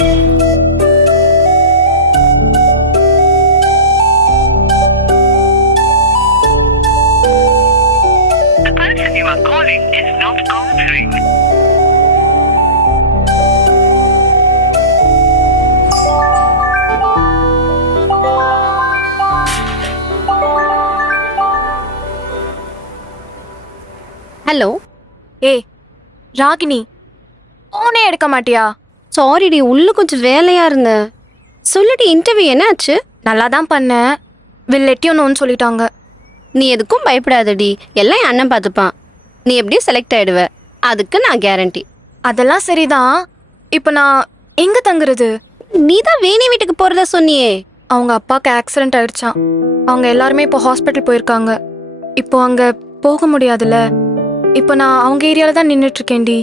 The person you are calling is not answering. Hello. ஏய் ராகினி, போனே எடுக்க மாட்டியா? சாரிடி, உள்ள கொஞ்சம் வேலையா இருந்தேன். சொல்லிட்டு இன்டர்வியூ என்ன ஆச்சு? நல்லா தான் பண்ணேன், வில் லெட் யூ நோன்னு சொல்லிட்டாங்க. நீ எதுக்கும் பயப்படாதடி, எல்லாம் என் அண்ணன் பார்த்துப்பான். நீ எப்படியும் செலக்ட் ஆயிடுவ, அதுக்கு நான் கேரண்டி. அதெல்லாம் சரிதான். இப்போ நான் எங்க தங்குறது? நீ தான் வேணி வீட்டுக்கு போறதா சொன்னியே. அவங்க அப்பாவுக்கு ஆக்சிடென்ட் ஆயிடுச்சான். அவங்க எல்லாருமே இப்போ ஹாஸ்பிட்டல் போயிருக்காங்க. இப்போ அங்க போக முடியாதுல்ல. இப்போ நான் அவங்க ஏரியால தான் நின்றுட்டு இருக்கேன்டி.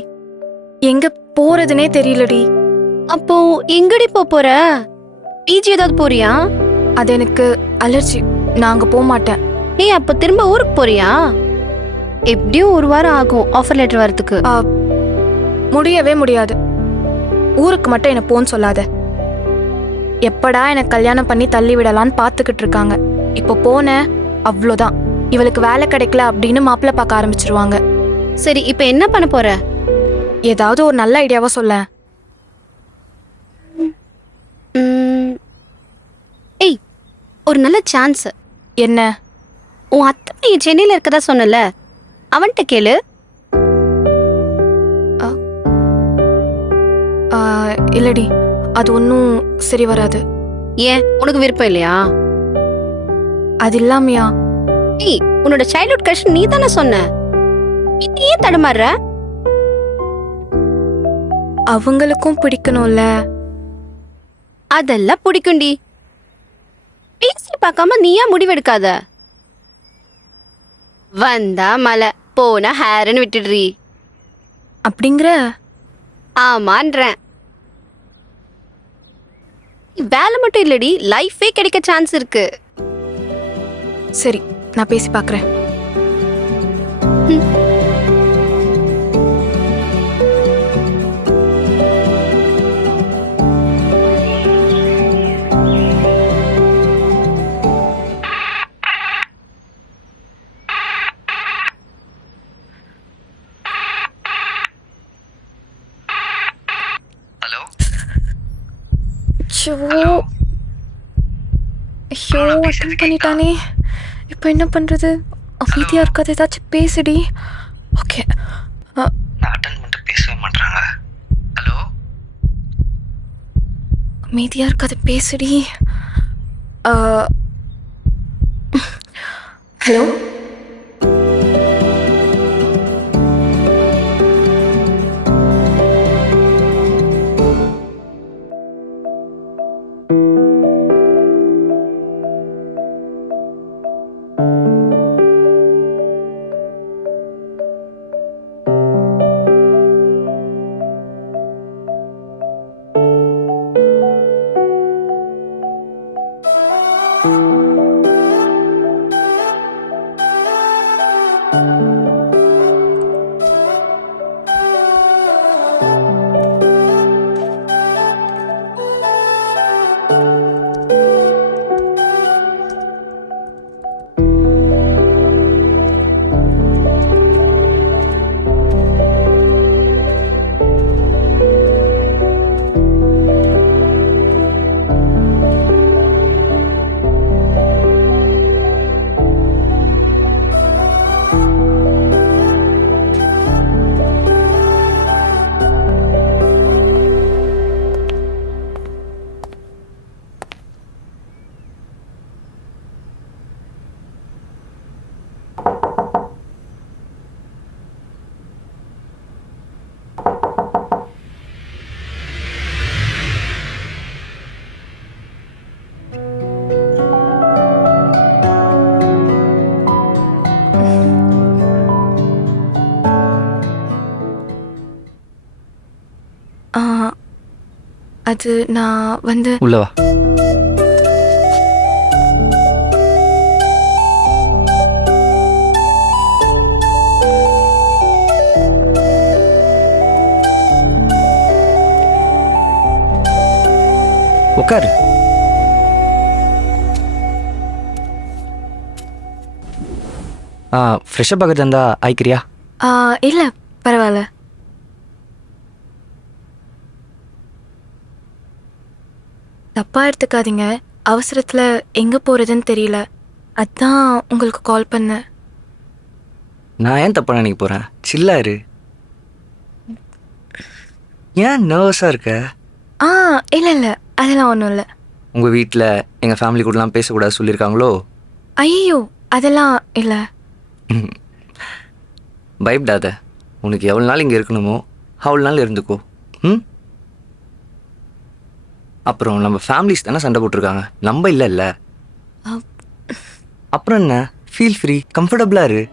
எங்க போறதுனே தெரியலடி. அப்போ எங்கடி போற? பிஜி ஏதாவது போறியா? அது எனக்கு அலர்ஜி, நான் அங்க போக மாட்டேன். ஏய், அப்போ திரும்ப ஊருக்கு போறியா? எப்படியும் ஒரு வாரம் ஆகும் ஆஃபர் லெட்டர் வரதுக்கு. முடியவே முடியாது. ஊருக்கு மட்டும் என்ன போன்னு சொல்லாத. எப்படா எனக்கு கல்யாணம் பண்ணி தள்ளி விடலான்னு பார்த்துக்கிட்டு இருக்காங்க. இப்போ போனேன் அவ்வளோதான். இவளுக்கு வேலை கிடைக்கல அப்படின்னு மாப்பிள்ளை பார்க்க ஆரம்பிச்சிருவாங்க. சரி, இப்போ என்ன பண்ண போற? ஏதாவது ஒரு நல்ல ஐடியாவா சொல்ல. ஏய், ஒரு நல்ல சான்ஸ். என்ன? உன் அத்தை நீ சென்னையில் இருக்கதா சொன்னல, அவன்கிட்ட கேளு. இல்லடி, அது ஒன்றும் சரி வராது. ஏன், உனக்கு விருப்பம் இல்லையா? அது இல்லாமையா? ஏய், உன்னோட சைல்ட்ஹுட் கிரஷ் நீ தானே சொன்ன, நீ ஏன் தடுமாறுற? அவங்களுக்கும் பிடிக்கணும்ல. அதெல்லாம் பிடிக்கும்டி. பேசி பார்க்காம நீயா முடிவெடுக்காத. வந்தா மலை, போனா ஹேர்னு விட்டுடுறி. அப்படிங்கிற? ஆமான்றேன். வேலை மட்டும் இல்லடி, லைஃபே கிடைக்க சான்ஸ் இருக்கு. சரி, நான் பேசி பார்க்குறேன். ஹலோ. ஐயோ, அட்டன் பண்ணிட்டானே. இப்போ என்ன பண்றது? அமைதியா இருக்காது, ஏதாச்சும் பேசுடி. ஓகே. நான் அட்டன் பண்ணிட்டு பேசவே மாட்டாங்க. ஹலோ. அமைதியா இருக்காது, பேசுடி. ஹலோ. அது நான் வந்து உள்ளவா. உட்காரு. ஃப்ரெஷ்ஷப் ஆகிறது இருந்தா ஆயிக்கிறியா? இல்லை பரவாயில்ல. தப்பா எடுத்துக்காதீங்க, அவசரத்தில் எங்கே போகிறதுன்னு தெரியல, அதான் உங்களுக்கு கால் பண்ணேன். நான் ஏன் தப்பா நினைக்க போகிறேன்? சில்லாரு. ஏன் நர்வஸாக இருக்க? இல்லை இல்லை, அதெல்லாம் ஒன்றும் இல்லை. உங்கள் வீட்டில் எங்கள் ஃபேமிலி கூடலாம் பேசக்கூடாது சொல்லியிருக்காங்களோ? ஐயோ அதெல்லாம் இல்லை. பயப்படாத. உனக்கு எவ்வளோ நாள் இங்கே இருக்கணுமோ அவ்வளோ நாள் இருந்துக்கோ. ம். அப்புறம் நம்ம ஃபேமிலிஸ் தானே சண்டை போட்டிருக்காங்க, நம்ம இல்லைல்ல. அப்புறம் என்ன, ஃபீல் ஃப்ரீ, கம்ஃபர்டபுளாக இரு.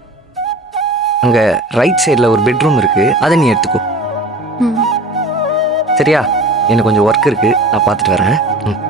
அங்கே ரைட் சைடில் ஒரு பெட்ரூம் இருக்குது, அதை நீ எடுத்துக்கோ. சரியா? எனக்கு கொஞ்சம் ஒர்க் இருக்குது, நான் பார்த்துட்டு வரேன். ம்.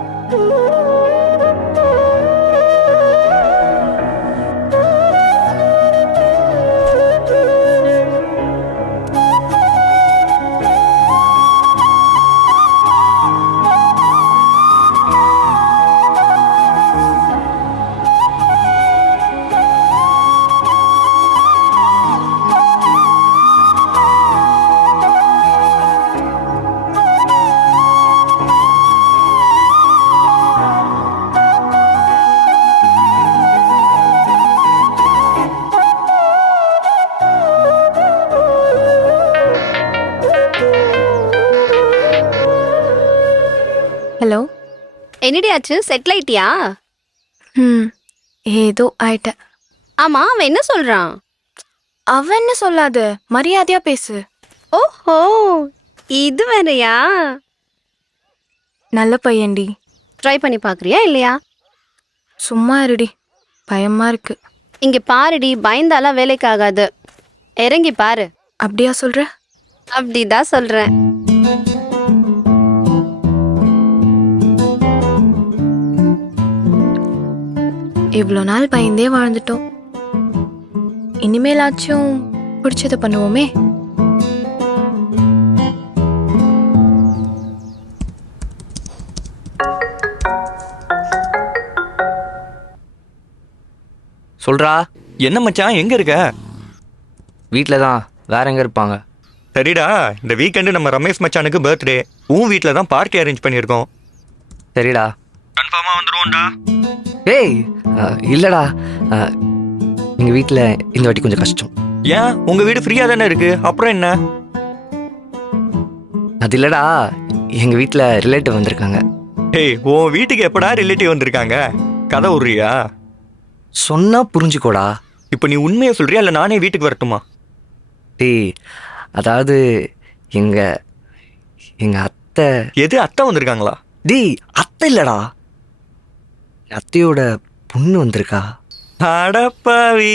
ஹலோ. என்னடி ஆச்சு, செட்டில் ஆயிட்டியா? ஏதோ ஆயிட்டேன். ஆமா, அவன் என்ன சொல்றான்? அவன் என்ன சொல்லாத, மரியாதையா பேசு. ஓஹோ, இது வேறயா? நல்ல பையன்டி. ட்ரை பண்ணி பார்க்குறியா இல்லையா? சும்மா இருடி, பயமா இருக்கு. இங்க பாருடி, பயந்தாலாம் வேலைக்கு ஆகாது, இறங்கி பாரு. அப்படியா சொல்ற? அப்படிதான் சொல்றேன். இவ்வளோ நாள் பயந்தே வாழ்ந்துட்டோம், இனிமேலாச்சும் பிடிச்சதை பண்ணுவோமே. சொல்றா. என்ன மச்சான், எங்க இருக்க? வீட்டில் தான், வேற எங்கே இருப்பாங்க? சரிடா, இந்த வீக்கெண்டு நம்ம ரமேஷ் மச்சானுக்கு பர்த்டே. உன் வீட்டில் தான் பார்ட்டி அரேஞ்ச் பண்ணியிருக்கோம். சரிடா. கன்ஃபார்மா வந்துருவோம்டா. ஏய், இல்லைடா, எங்கள் வீட்டில் இந்த வாட்டி கொஞ்சம் கஷ்டம். ஏன், உங்க வீடு ஃப்ரீயா தானே இருக்கு, அப்புறம் என்ன? அது இல்லைடா, எங்கள் வீட்டில் ரிலேட்டிவ் வந்திருக்காங்க. ஏய், உன் வீட்டுக்கு எப்படா ரிலேட்டிவ் வந்திருக்காங்க? கதை விடுறியா? சொன்னா புரிஞ்சுக்கோடா. இப்போ நீ உண்மையை சொல்றியா இல்லை நானே வீட்டுக்கு வரட்டுமா? டேய், அதாவது எங்க அத்தை. எது, அத்தை வந்திருக்காங்களா? டேய், அத்தை இல்லடா, அத்தையோட பொண்ணு வந்திருக்கா. அடப்பாவி,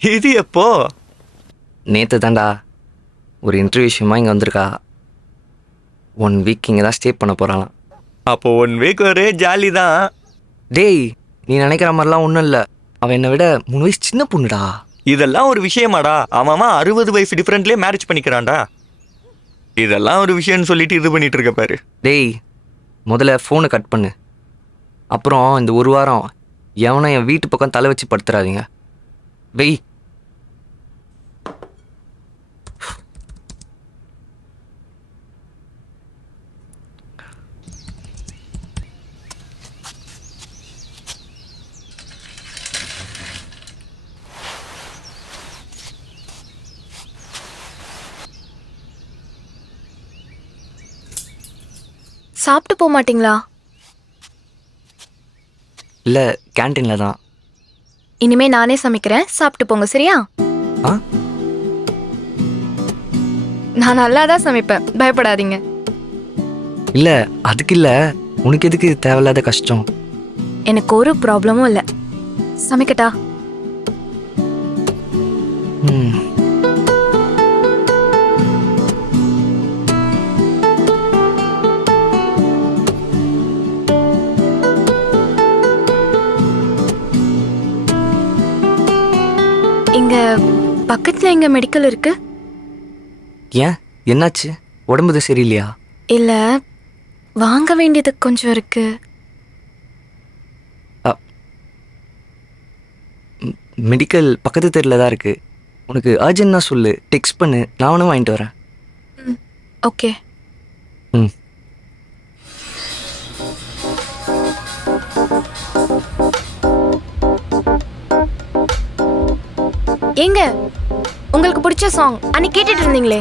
இது எப்போ? நேற்று தான்டா. ஒரு இன்டர்வியூ விஷயமா இங்கே வந்திருக்கா. 1 வீக் இங்கே தான் ஸ்டே பண்ண போகிறாளாம். அப்போ 1 வீக் ஒரே ஜாலி தான். டேய், நீ நினைக்கிற மாதிரிலாம் ஒன்றும் இல்லை. அவன் என்னை விட 3 வயசு சின்ன பொண்ணுடா. இதெல்லாம் ஒரு விஷயமாடா? அவன் 60 வயசு டிஃப்ரெண்ட்லேயே மேரேஜ் பண்ணிக்கிறான்டா. இதெல்லாம் ஒரு விஷயம்னு சொல்லிட்டு இது பண்ணிட்டு இருக்க பாரு. டேய், முதல்ல ஃபோனை கட் பண்ணு. அப்புறம் இந்த 1 வாரம் எவனை என் வீட்டு பக்கம் தலை வச்சு படுத்துறாதீங்க. வெய். சாப்பிட்டு போக மாட்டீங்களா? இல்லை, கேன்டீனில் தான். இனிமே நானே சமைக்கிறேன், சாப்பிட்டு போங்க சரியா? ஆ, நான் நல்லா தான் சமைப்பேன், பயப்படாதீங்க. இல்லை அதுக்கு இல்லை. உனக்கு எதுக்கு தேவையில்லாத கஷ்டம்? எனக்கு ஒரு ப்ராப்ளமும் இல்லை. சமைக்கட்டா? ம். இங்க பக்கத்துல எங்க மெடிக்கல் இருக்கு? ஏன், என்னாச்சு? உடம்புது சரியில்லையா? இல்ல, வாங்க வேண்டியது கொஞ்சம் இருக்கு. மெடிக்கல் பக்கத்து தெருவில் தான் இருக்குது. உனக்கு அர்ஜென்ட்னா சொல்லு, டெக்ஸ்ட் பண்ணு, நானும் வாங்கிட்டு வரேன். ஓகே. ம். ஏங்க, உங்களுக்கு பிடிச்ச சாங் அன்னைக்கு கேட்டுட்டு இருந்தீங்களே,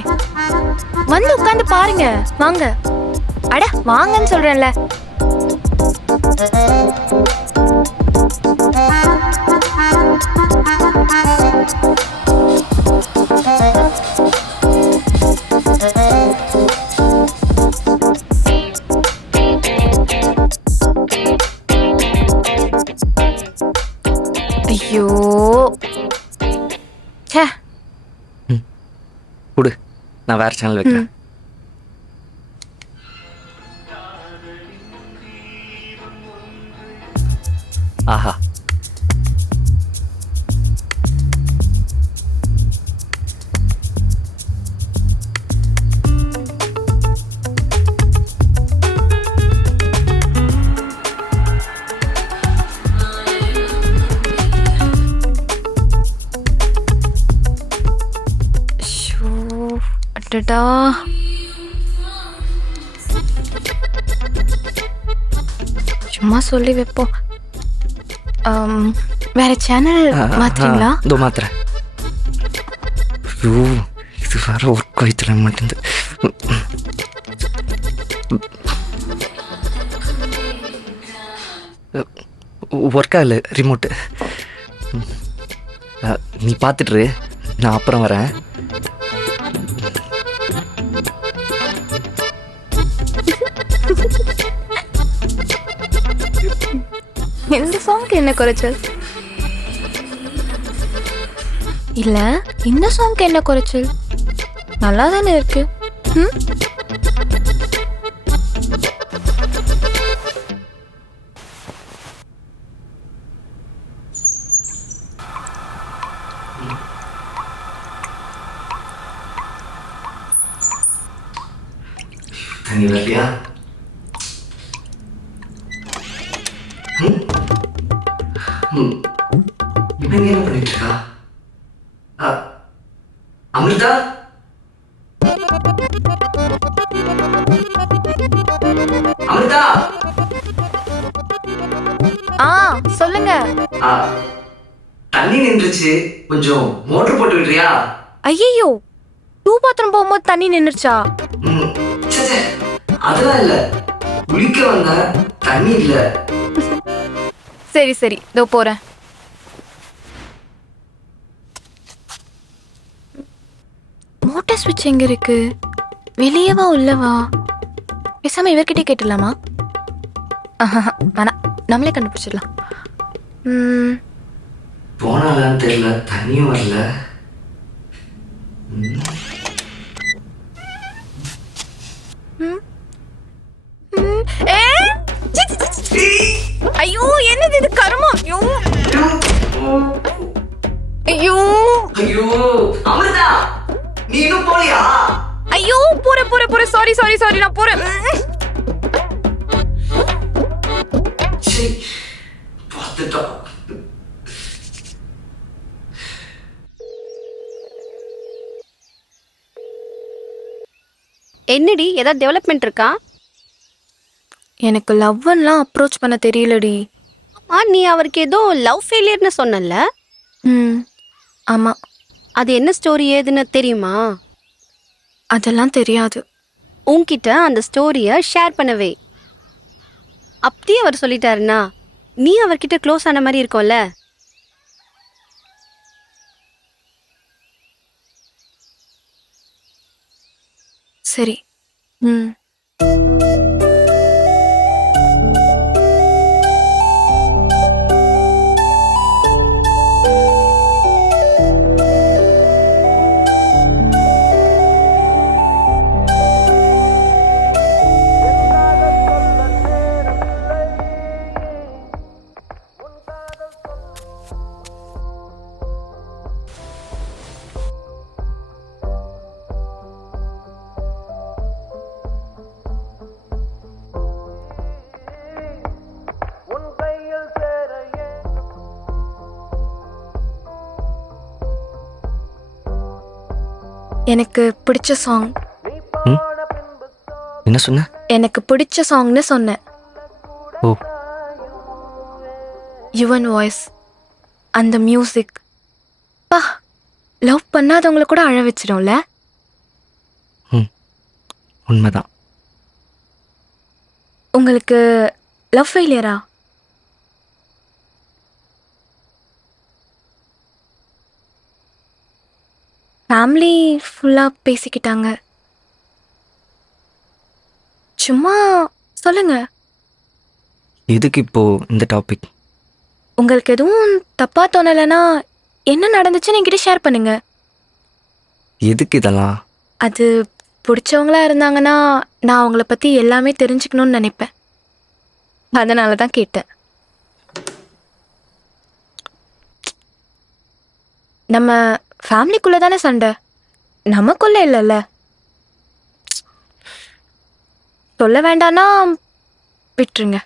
வந்து உட்காந்து பாருங்க. வாங்க. அட வாங்கன்னு சொல்றேன்ல. ஐயோ ச்சே. கொடு, நான் வேறு சேனல் வைக்கிறேன். ஆஹா, ஷோ, அடடா. சும்மா சொல்லி வைப்போம். வேற சேனல் மாத்துறீங்களா? இதோ மாத்துறேன். ஐயோ, இது வேற ஒர்க் ஆயித்துல மாட்டேங்குது. ஒர்க் ஆகல ரிமோட்டு. நீ பார்த்துட்டுரு, நான் அப்புறம் வரேன். இந்த சாங்க்கு என்ன குறைச்சல்? இல்ல, இந்த சாங்க்கு என்ன குறைச்சல்? நல்லா தானே இருக்கு. ம்? தண்ணி வரலையா? இவங்க என்ன பண்ணிட்டு இருக்கா? அமிர்தா, அமிர்தா. சொல்லுங்க. தண்ணி நின்றுச்சு, கொஞ்சம் மோட்டர் போட்டு விடுறியா? ஐயோ, டூ பாத்ரூம் போகும்போது தண்ணி நின்னுச்சா? அதெல்லாம் இல்ல, குளிக்க வந்த தண்ணி இல்ல. சரி சரி, இதோ போறேன். மோட்டார் ஸ்விட்ச் எங்க இருக்கு? வெளியவா உள்ளவா? பேசாம இவர்கிட்டே கேட்டுடலாமா? வேணாம், நம்மளே கண்டுபிடிச்சிடலாம். போனாலான்னு தெரியல, தண்ணியும் வரல. ஐயோ, என்னது இது? கருமம். ஐயோ ஐயோ ஐயோ, அமிர்தா, நீ இன்னும் போலியா? ஐயோ, போறேன் போறேன் போறேன். சாரி சாரி சாரி, நான் போறேன். பார்த்துட்டா. என்னடி, ஏதாவது டெவலப்மெண்ட் இருக்கா? எனக்கு லவ்வெல்லாம் அப்ரோச் பண்ண தெரியலடி. நீ அவருக்கு ஏதோ லவ் ஃபெயிலியர்னு சொன்னல? ஆமா. அது என்ன ஸ்டோரி ஏதுன்னு தெரியுமா? அதெல்லாம் தெரியாது. உன்கிட்ட அந்த ஸ்டோரியை ஷேர் பண்ணவே. அப்படியே அவர் சொல்லிட்டாருன்னா நீ அவர்கிட்ட க்ளோஸ் ஆன மாதிரி இருக்கும்ல. சரி. எனக்கு பிடிச்ச சாங். என்ன சொன்ன? எனக்கு பிடிச்ச சாங்னு சொன்னேன். ஓ, யுவன் வாய்ஸ், அந்த மியூசிக் பா, லவ் பண்ணாதவங்கள கூட அழ வச்சிடும்ல. உண்மைதான். உங்களுக்கு லவ் ஃபெயிலியரா? ஃபேமிலி ஃபுல்லாக பேசிக்கிட்டாங்க. சும்மா சொல்லுங்க. எதுக்கு இப்போ இந்த டாபிக்? உங்களுக்கு எதுவும் தப்பா தோணலைன்னா என்ன நடந்துச்சுன்னு என்கிட்ட ஷேர் பண்ணுங்க. எதுக்கு இதெல்லாம்? அது பிடிச்சவங்களா இருந்தாங்கன்னா நான் அவங்கள பற்றி எல்லாமே தெரிஞ்சுக்கணும்னு நினைப்பேன். அதனால தான் கேட்டேன். நம்ம ஃபேமிலிக்குள்ளே தானே சண்டை, நமக்குள்ள இல்லைல்ல. சொல்ல வேண்டான்னா விட்டுருங்க.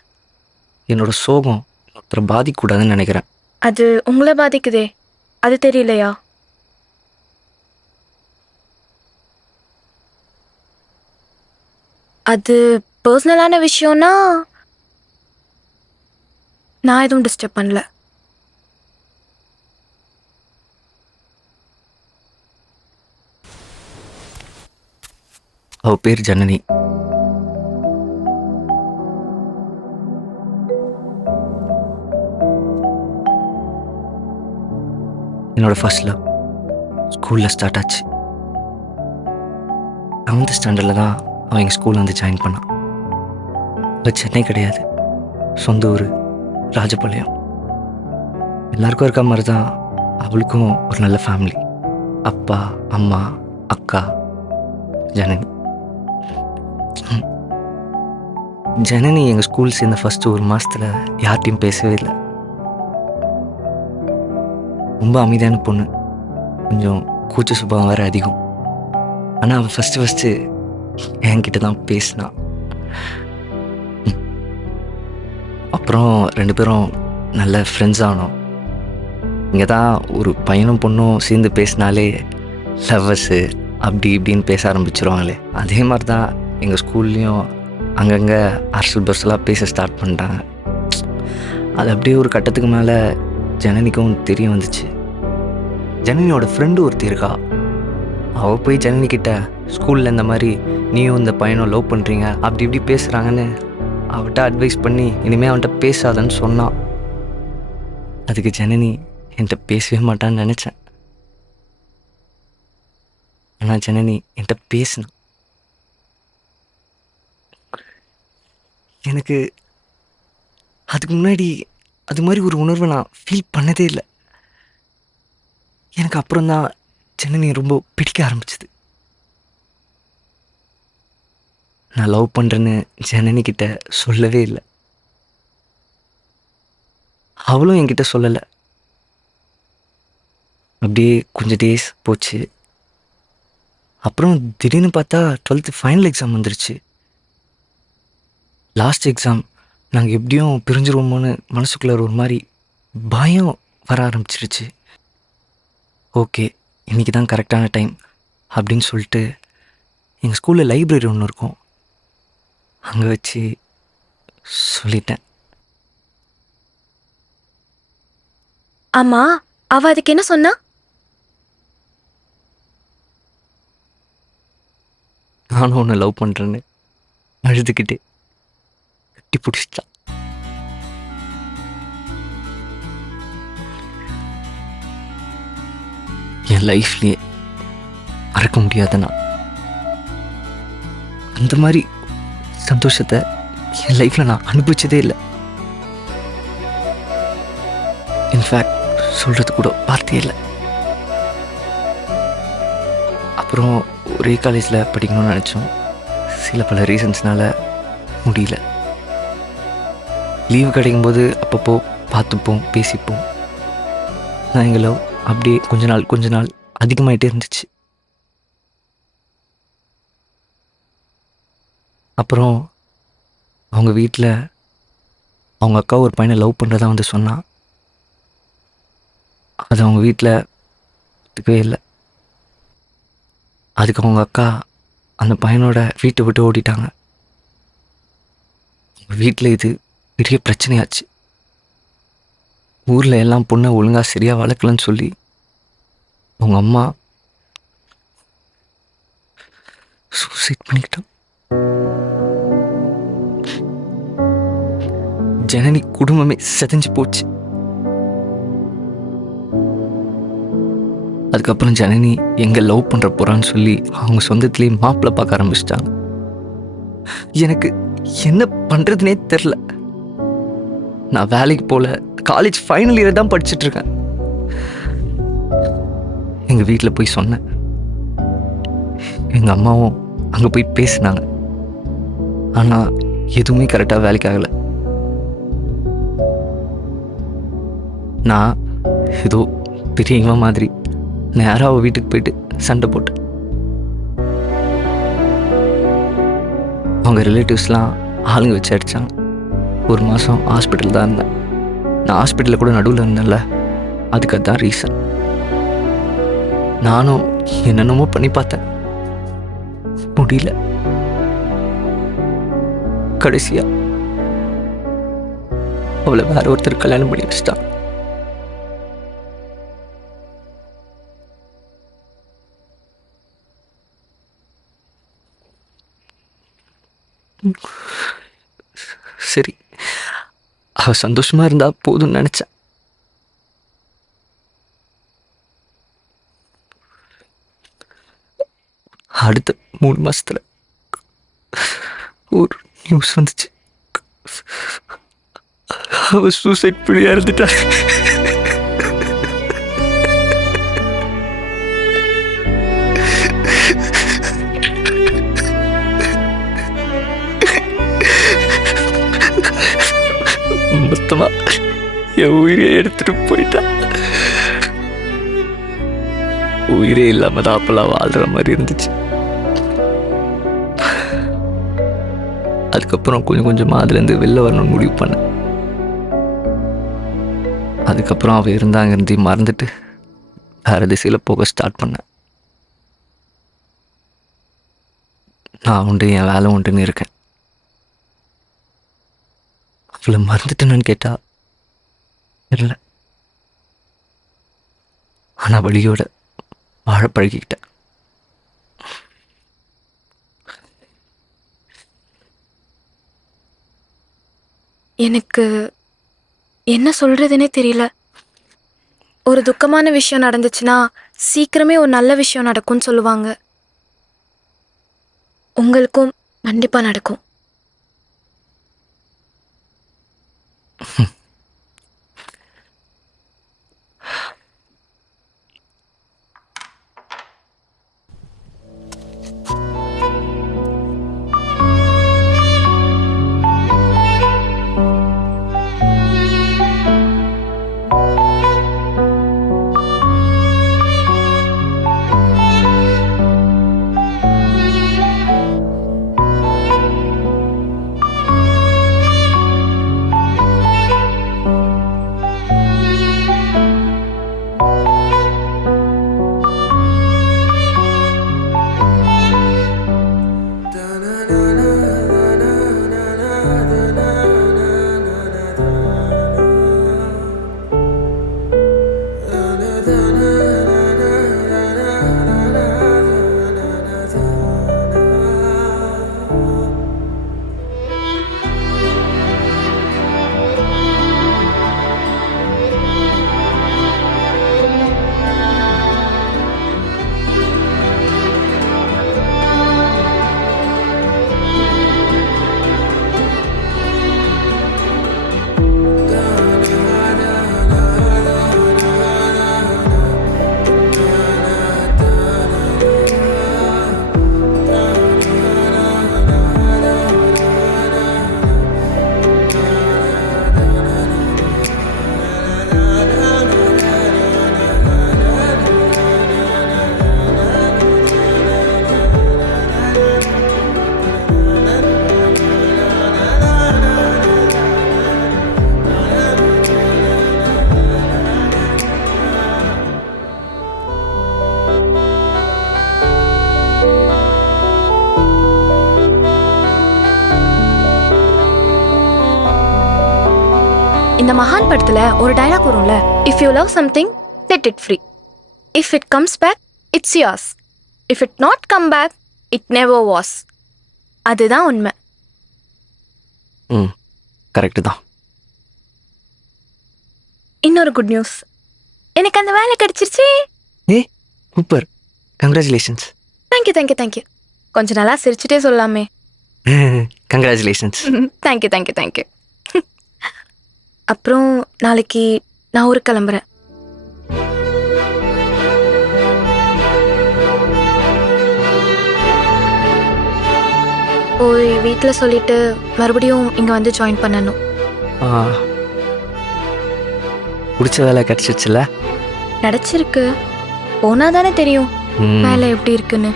என்னோட சோகம் ஒருத்தரை பாதிக்கக்கூடாதுன்னு நினைக்கிறேன். அது உங்களை பாதிக்குதே, அது தெரியலையா? அது பர்சனலான விஷயம்னா நான் எதுவும் டிஸ்டர்ப் பண்ணல. அவ பேர் ஜனனி. என்னோட ஃபர்ஸ்ட் லவ் ஸ்கூலில் ஸ்டார்ட் ஆச்சு. 7th ஸ்டாண்டர்டில் தான் அவன் எங்கள் ஸ்கூலில் வந்து ஜாயின் பண்ணான். அவள் சென்னை கிடையாது, சொந்த ஊர் ராஜபாளையம். எல்லாருக்கும் இருக்க மாதிரி தான் அவளுக்கும் ஒரு நல்ல ஃபேமிலி. அப்பா, அம்மா, அக்கா, ஜனனி. ஜனனி எங்கள் ஸ்கூல் சேர்ந்த ஃபஸ்ட்டு 1 மாதத்தில் யார்கிட்டையும் பேசவே இல்லை. ரொம்ப அமைதியான பொண்ணு, கொஞ்சம் கூச்ச சுபாவம் வேறு அதிகம். ஆனால் அவள் ஃபஸ்ட்டு என்கிட்ட தான் பேசினான். அப்புறம் 2 பேரும் நல்ல ஃப்ரெண்ட்ஸ் ஆனோம். இங்கே தான் ஒரு பையனும் பொண்ணும் சேர்ந்து பேசினாலே லவ்வர்ஸு அப்படி இப்படின்னு பேச ஆரம்பிச்சிருவாங்களே, அதே மாதிரி தான் எங்கள் ஸ்கூல்லேயும் அங்கங்கே அரசல் பர்சலாக பேச ஸ்டார்ட் பண்ணிட்டாங்க. அது அப்படியே ஒரு கட்டத்துக்கு மேலே ஜனனிக்கும் தெரிய வந்துச்சு. ஜனனியோட ஃப்ரெண்டு ஒருத்தி இருக்கா. அவள் போய் ஜனனிக்கிட்ட ஸ்கூலில் இந்த மாதிரி நீயும் இந்த பையனும் லவ் பண்ணுறீங்க அப்படி இப்படி பேசுகிறாங்கன்னு அவட்ட அட்வைஸ் பண்ணி இனிமேல் அவன்கிட்ட பேசாதன்னு சொன்னான். அதுக்கு ஜனனி என்கிட்ட பேசவே மாட்டான்னு நினச்சேன். ஆனால் ஜனனி என்கிட்ட பேசினான். எனக்கு அதுக்கு முன்னாடி அது மாதிரி ஒரு உணர்வை நான் ஃபீல் பண்ணதே இல்லை. எனக்கு அப்புறம்தான் ஜனனி ரொம்ப பிடிக்க ஆரம்பிச்சது. நான் லவ் பண்ணுறேன்னு ஜனனிக்கிட்ட சொல்லவே இல்லை. அவளும் என்கிட்ட சொல்லலை. அப்படியே கொஞ்சம் டேஸ் போச்சு. அப்புறம் திடீர்னு பார்த்தா 12th ஃபைனல் எக்ஸாம் வந்துருச்சு. Last exam. நாங்கள் எப்படியும் பிரிஞ்சிருவோமோன்னு மனசுக்குள்ளே ஒரு மாதிரி பயம் வர ஆரம்பிச்சிருச்சு. ஓகே, இன்றைக்கி தான் கரெக்டான டைம் அப்படின்னு சொல்லிட்டு எங்கள் ஸ்கூலில் லைப்ரரி ஒன்று இருக்கும், அங்கே வச்சு சொல்லிட்டேன். ஆமாம், அவள் அதுக்கு என்ன சொன்னா? நானும் ஒன்று லவ் பண்ணுறேன்னு அழுதுகிட்டே கட்டி பிடிச்சிட்டான். என் லைஃப்லேயே மறக்க முடியாதுண்ணா. அந்த மாதிரி சந்தோஷத்தை என் லைஃப்பில் நான் அனுபவிச்சதே இல்லை. இன்ஃபேக்ட் சொல்கிறது கூட வார்த்தையே இல்லை. அப்புறம் ஒரே காலேஜில் படிக்கணும்னு நினச்சோம். சில பல ரீசன்ஸ்னால முடியல. லீவு கிடைக்கும்போது அப்பப்போ பார்த்துப்போம், பேசிப்போம். நான் எங்கள் லவ் அப்படியே கொஞ்ச நாள் அதிகமாகிட்டே இருந்துச்சு. அப்புறம் அவங்க வீட்டில் அவங்க அக்கா ஒரு பையனை லவ் பண்ணுறதா வந்து சொன்னான். அது அவங்க வீட்டில் ஒத்துக்கவே இல்லை. அதுக்கு அவங்க அக்கா அந்த பையனோட வீட்டை விட்டு ஓடிட்டாங்க. வீட்டில் இது பெரிய பிரச்சனையாச்சு. ஊரில் எல்லாம் பொண்ணை ஒழுங்காக சரியாக வளர்க்கலன்னு சொல்லி அவங்க அம்மா சூசைட் பண்ணிக்கிட்டான். ஜனனி குடும்பமே செதஞ்சு போச்சு. அதுக்கப்புறம் ஜனனி எங்க லவ் பண்ற போறான்னு சொல்லி அவங்க சொந்தத்திலேயே மாப்பிள்ளை பார்க்க ஆரம்பிச்சிட்டாங்க. எனக்கு என்ன பண்றதுனே தெரில. நான் வேலைக்கு போல, காலேஜ் ஃபைனல் இயர் தான் படிச்சுட்டு இருக்கேன். எங்க வீட்டில் போய் சொன்னேன். எங்க அம்மாவும் அங்க போய் பேசினாங்க. ஆனா எதுவுமே கரெக்டாக வேலைக்கு ஆகலை. நான் ஏதோ பெரிய இவன் மாதிரி நேராக அவள் வீட்டுக்கு போயிட்டு சண்டை போட்டேன். அவங்க ரிலேட்டிவ்ஸ்லாம் ஆளுங்க வச்சு அடித்தாங்க. 1 மாதம் ஹாஸ்பிட்டல் தான் இருந்தேன். நான் ஹாஸ்பிட்டலில் கூட நடுவில் இருந்தேன்ல, அதுக்கு அதுதான் ரீசன். நானும் என்னென்னமோ பண்ணி பார்த்தேன், முடியல. கடைசியா அவளை வேற ஒருத்தர் கல்யாணம் பண்ணி வச்சிட்டான். சரி, அவ சந்தோஷமா இருந்தா போதும்னு நினைச்சேன். அடுத்த 3 மாசத்துல ஒரு நியூஸ் வந்துச்சு. அவ சூசைட் பண்ணி இறந்துட்டா. மொத்தமா என் உயிரை எடுத்துட்டு போயிட்டா. உயிரே இல்லாம தான் அப்பெல்லாம் வாழ்ற மாதிரி இருந்துச்சு. அதுக்கப்புறம் கொஞ்சம் கொஞ்சமா அதுலேருந்து வெளில வரணும்னு முடிவு பண்ணேன். அதுக்கப்புறம் அவ இருந்தாங்கிறதை மறந்துட்டு வேற திசையில் போக ஸ்டார்ட் பண்ணேன். நான் உண்டு, என் வேலை உண்டுன்னு இருக்கேன். அவளை மறந்துட்டேன்னு கேட்டா தெரியல. ஆனா வழியோட வாழ பழகிக்கிட்டேன். எனக்கு என்ன சொல்றதுனே தெரியல. ஒரு துக்கமான விஷயம் நடந்துச்சுன்னா சீக்கிரமே ஒரு நல்ல விஷயம் நடக்கும்னு சொல்லுவாங்க. உங்களுக்கும் கண்டிப்பா நடக்கும். இந்த மகான் படத்துல ஒரு டயலாக் வரும்ல, if you love something set it free, if it comes back it's yours, if it not come back it never was. அதுதான் உண்மை. ம் கரெக்டு தான். இன்னொரு குட் நியூஸ், எனக்கு அந்த வேலை கிடைச்சிருச்சு. ஏ super, congratulations. Thank you thank you thank you. கொஞ்ச நாளா சிரிச்சுட்டே சொல்லாமே. கங்க்ராச்சுலேஷன்ஸ். Thank you thank you thank you. அப்புறம் நாளைக்கு நான் ஊருக்கு கிளம்புறேன். போய் வீட்டில் சொல்லிட்டு மறுபடியும் இங்கே வந்து ஜாயின் பண்ணணும். பிடிச்ச வேலை கிடச்சிருச்சுல? கிடைச்சிருக்கு, போனா தானே தெரியும் வேலை எப்படி இருக்குன்னு.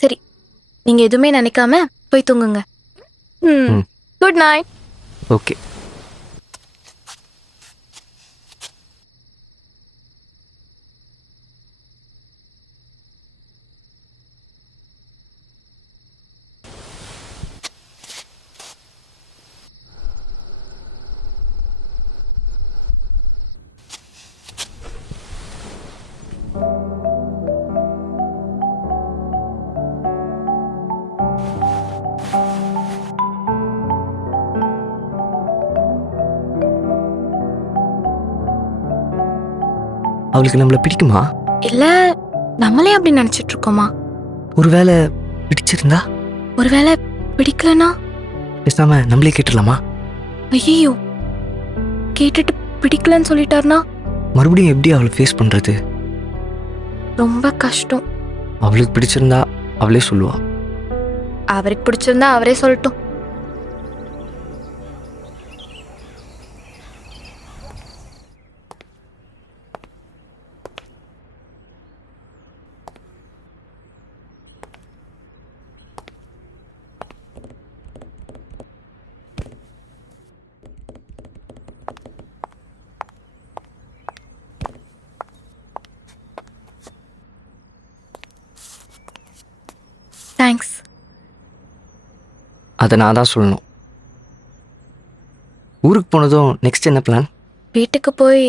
சரி, நீங்க எதுவுமே நினைக்காம போய் தூங்குங்க. Good night. ஓகே. அவளுக்கு நம்மளை பிடிக்குமா? இல்ல நம்மளே அப்படி நினைச்சிட்டு இருக்கோமா? ஒருவேளை பிடிச்சிருந்தா? ஒருவேளை பிடிக்கலனா? பேசாம நம்மளே கேட்டுடலாமா? ஐயோ, கேட்டுட்டு பிடிக்கலன்னு சொல்லிட்டாருனா மறுபடியும் எப்படி அவளை ஃபேஸ் பண்றது? ரொம்ப கஷ்டம். அவளுக்கு பிடிச்சிருந்தா அவளே சொல்லுவா. அவருக்கு பிடிச்சிருந்தா அவரே சொல்லட்டும். தேங்க்ஸ். அதை நான் தான் சொல்லணும். ஊருக்கு போனதும் நெக்ஸ்ட் என்ன பிளான்? வீட்டுக்கு போய்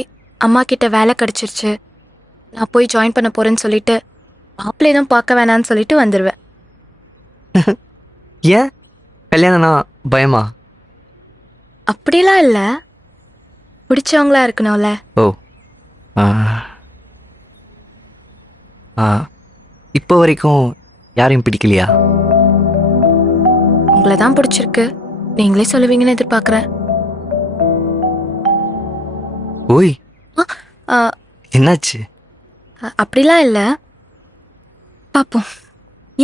அம்மா கிட்ட வேலை கிடைச்சிருச்சு, நான் போய் ஜாயின் பண்ண போறேன்னு சொல்லிட்டு மாப்பிள்ளை எதுவும் பார்க்க வேணான்னு சொல்லிட்டு வந்துடுவேன். ஏன் கல்யாணம்னா பயமா? அப்படிலாம் இல்லை, பிடிச்சவங்களா இருக்கணும்ல. ஓ இப்போ வரைக்கும் யாரையும் பிடிக்கலையா? உங்களை தான் பிடிச்சிருக்கு, நீங்களே சொல்லுவீங்கன்னு எதிர்பார்க்குறேன். ஓய், ஆ, என்னாச்சு? அப்படிலாம் இல்லை, பார்ப்போம்.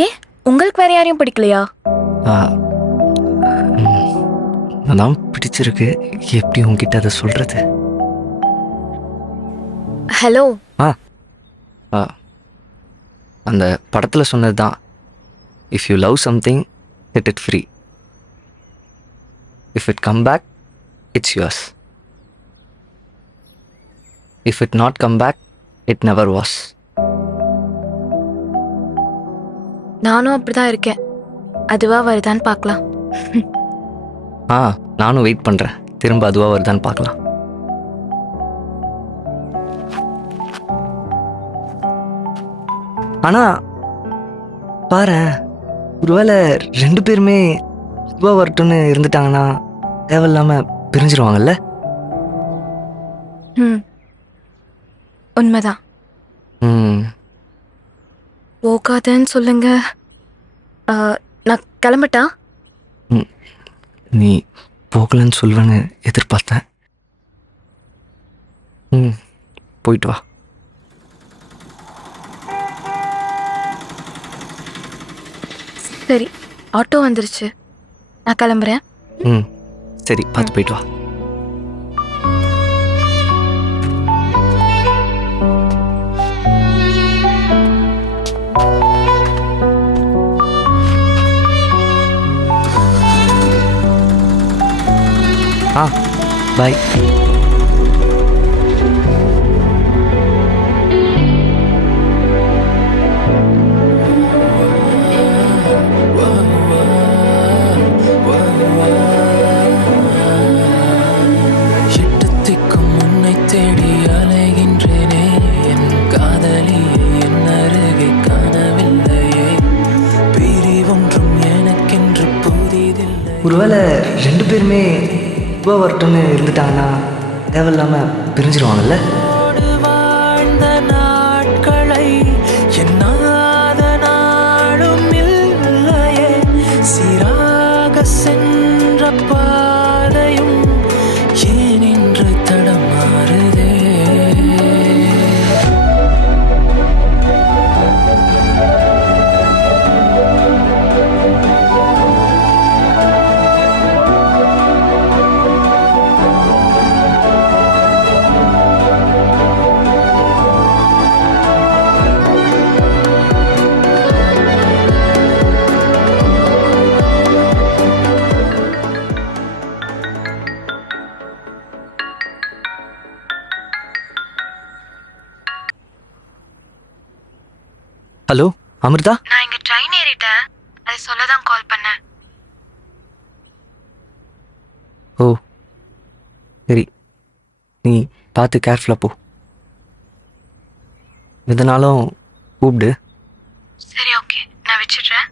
ஏன் உங்களுக்கு வேற யாரையும் பிடிக்கலையா? அதான் பிடிச்சிருக்கு, எப்படி உங்ககிட்ட அதை சொல்றது? ஹலோ. அந்த படத்தில் சொன்னது தான், if you love something set it free, if it come back it's yours, if it not come back it never was. நானும் அப்படிதான் இருக்கேன், அதுவா வருதான்னு பார்க்கலாம். நானும் வெயிட் பண்ணுறேன், திரும்ப அதுவாக வருதான்னு பார்க்கலாம். ஆனால் பாரேன், ஒருவேளை ரெண்டு பேருமே இதுவாக வரட்டும்னு இருந்துட்டாங்கன்னா தேவையில்லாமல் பிரிஞ்சிருவாங்கல்ல? உண்மைதான். ம், போகாதன்னு சொல்லுங்க. நான் கிளம்பட்டா? நீ போகலன்னு சொல்வேன்னு எதிர்பார்த்தேன். போயிட்டு வா. சரி, ஆட்டோ வந்துருச்சு, நான் கிளம்புறேன். சரி, பார்த்து போயிட்டு வா. பாய். ஒருவேளை 2 பேருமே இப்போ வரட்டும்னு இருந்துட்டாங்கன்னா தேவையில்லாமல் பிரிஞ்சிருவாங்கல்ல. வாழ்ந்த நாட்களை எண்ணாத நாளும் இல்லையே, சீராக சென்ற பாதையும் ஏன் இன்று தடமாறுதே. ஹலோ அமிர்தா. நான் இங்க ட்ரெயின் ஏறிட்டேன், அதை சொல்ல தான் கால் பண்ணேன். ஓ சரி, நீ பார்த்து கேர்ஃபுல்லாக போ. எதனாலும் கூப்பிடு. சரி ஓகே, நான் வச்சிடுறேன்.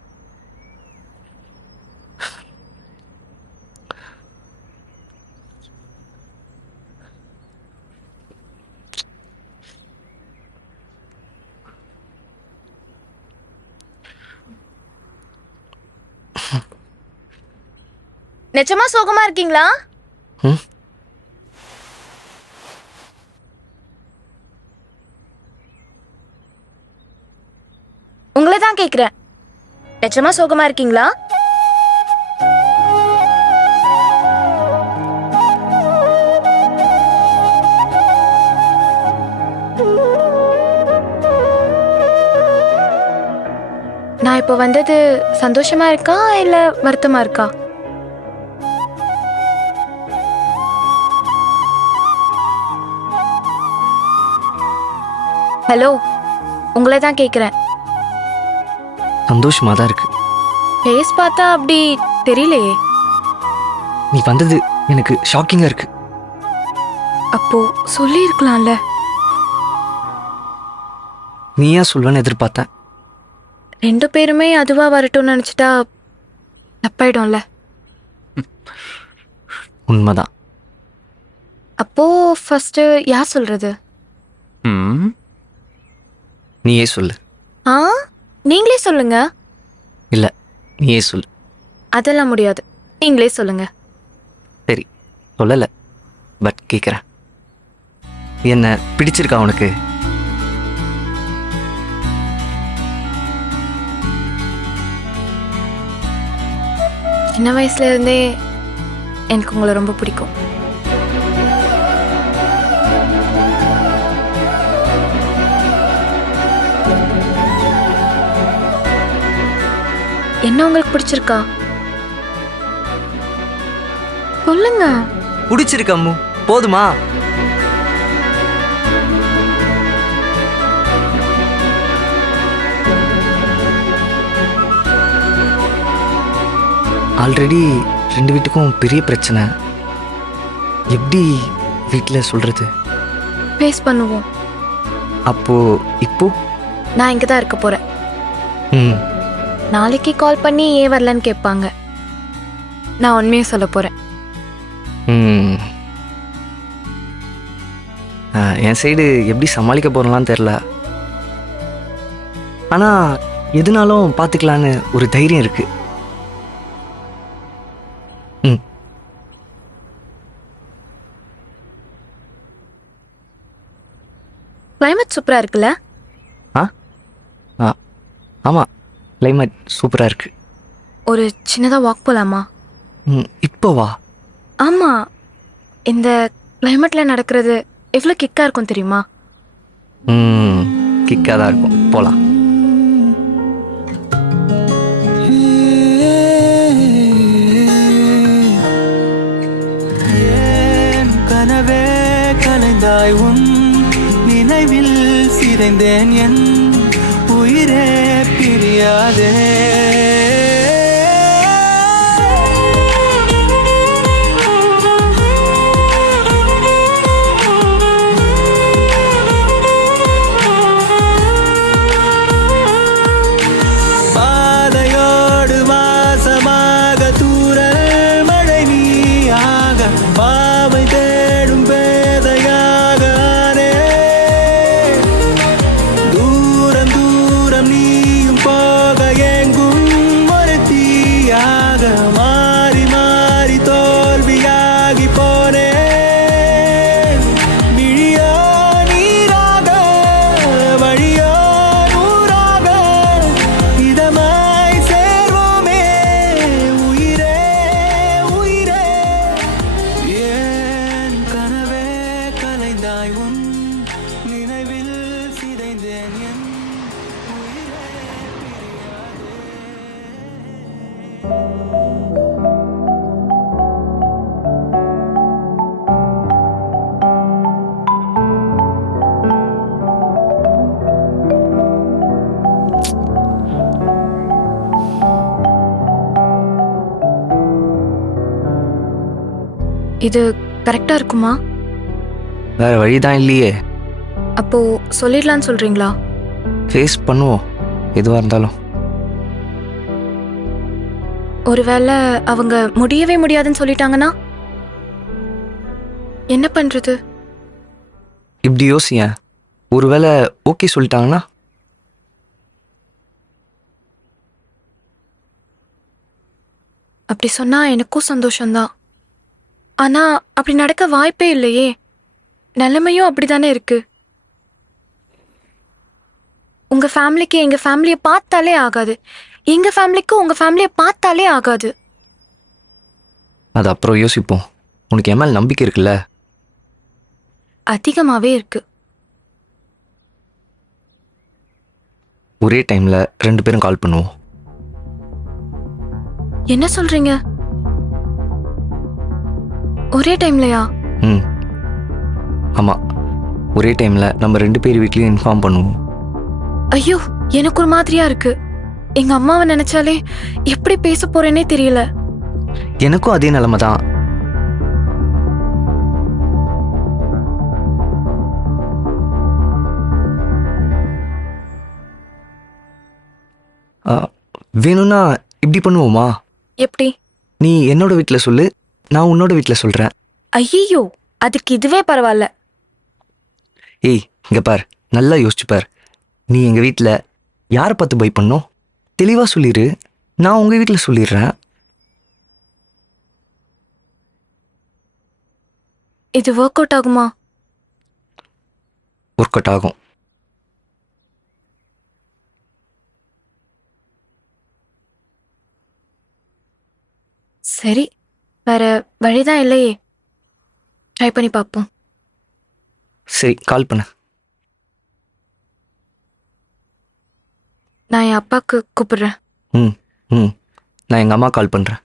நிஜமா சோகமா இருக்கீங்களா? ம் உங்களை தான் கேக்குறேன். நிஜமா சோகமா இருக்கீங்களா? நான் இப்போ வந்தது சந்தோஷமா இருக்கா இல்ல வருத்தமா இருக்கா? ஹலோ, உங்களை தான் கேக்குறேன். சந்தோஷமாக தான் இருக்கு. ஃபேஸ் பார்த்தா அப்படி தெரியலையே. நீ வந்தது எனக்கு ஷாக்கிங்காக இருக்கு. அப்போ சொல்லி இருக்கலாம்ல. நீ ஏன் சொல்லுவேன்னு எதிர்பார்த்தேன். 2 பேருமே அதுவா வரட்டும்னு நினைச்சிட்டா தப்பாயிடும்ல. உண்மைதான். அப்போ ஃபர்ஸ்ட் யார் சொல்றது? நீயே சொல்லு. ஆ, நீங்களே சொல்லுங்க. இல்லை, நீயே சொல்லு. அதெல்லாம் முடியாது, நீங்களே சொல்லுங்க. சரி, சொல்லலை, பட் கேட்குறேன். என்ன பிடிச்சிருக்கா உனக்கு? சின்ன வயசுல இருந்தே எனக்கு உங்களை ரொம்ப பிடிக்கும். என்ன உங்களுக்கு பிடிச்சிருக்கா? சொல்லுங்க. பிடிச்சிருக்கு அம்மு, போதுமா? ஆல்ரெடி 2 வீட்டுக்கும் பெரிய பிரச்சனை. எப்படி வீட்டில் சொல்றது? ஃபேஸ் பண்ணுவோம். அப்போ இப்போ நான் இங்கே தான் இருக்க போறேன். ம் நாளைக்கு கால் பண்ணி ஏன் வரலன்னு கேட்பாங்க. நான் உண்மையை சொல்ல போறேன். ம் என் சைடு எப்படி சமாளிக்க போறேன்லாம் தெரில. ஆனால் எதுனாலும் பார்த்துக்கலான்னு ஒரு தைரியம் இருக்கு. ம் கிளைமேட் சூப்பரா இருக்குல்ல? ஆமாம், கிளைமேட் சூப்பராக இருக்கு. ஒரு சின்னதாக வாக் போகலாமா? இப்போ வா. ஆமாம், இந்த கிளைமேட்டில் நடக்கிறது எவ்வளோ கிக்காக இருக்கும் தெரியுமா? கிக்காக தான் இருக்கும், போகலாம். கனவே கலைந்தாய் உன் நினைவில் சிதைந்தேன், என் உயிரே பிரியாதே. பாதையோடு வாசமாக தூரல் இது கரெக்டா இருக்குமா? வேற வழிதான் இல்லையே. அப்போ சொல்லிடலான்னு சொல்றீங்களா? ஃபேஸ் பண்ணுவோம் எதுவாக இருந்தாலும். ஒருவேளை அவங்க முடியவே முடியாதுன்னு சொல்லிட்டாங்கன்னா என்ன பண்றது? இப்படி யோசியேன், ஒருவேளை ஓகே சொல்லிட்டாங்கன்னா அப்படி சொன்னா எனக்கும் சந்தோஷம்தான். ஆனா அப்படி நடக்க வாய்ப்பே இல்லையே. நிலைமையும் அப்படிதானே இருக்கு. உங்க ஃபேமிலிக்கு எங்க ஃபேமிலியை பார்த்தாலே ஆகாது, எங்க ஃபேமிலிக்கு உங்க ஃபேமிலியை பார்த்தாலே ஆகாது. அது அப்புறம் யோசிப்போம். உனக்கு என் மேல் நம்பிக்கை இருக்குல்ல? அதிகமாவே இருக்கு. ஒரே டைமில் 2 பேரும் கால் பண்ணுவோம். என்ன சொல்றீங்க? ஒரே டைம்லயா? ம் ஆமாம், ஒரே டைமில் நம்ம 2 பேர் வீட்லேயும் இன்ஃபார்ம் பண்ணுவோம். ஐயோ, எனக்கு ஒரு மாதிரியா இருக்கு. எங்க அம்மாவை நினைச்சாலே எப்படி பேச போறேனே தெரியல. எனக்கும் அதே நிலைமை தான். வேணும்னா இப்படி பண்ணுவோமா? எப்படி? நீ என்னோட வீட்டில் சொல்லு, நான் உன்னோட வீட்டில் சொல்கிறேன். ஐயோ, அதுக்கு இதுவே பரவாயில்ல. ஏய் இங்கே பார், நல்லா யோசிச்சு பார். நீ எங்கள் வீட்டில் யாரை பார்த்து பை பண்ணோம் தெளிவாக சொல்லிடு, நான் உங்கள் வீட்டில் சொல்லிடுறேன். இது ஒர்க் அவுட் ஆகுமா? ஒர்க் அவுட் ஆகும். சரி, வேற வழிதான் இல்லையே. ட்ரை பண்ணி பார்ப்போம். சரி, கால் பண்ணு. நான் என் அப்பாவுக்கு கூப்பிடுறேன். ம் ம் நான் எங்கள் அம்மா கால் பண்ணுறேன்.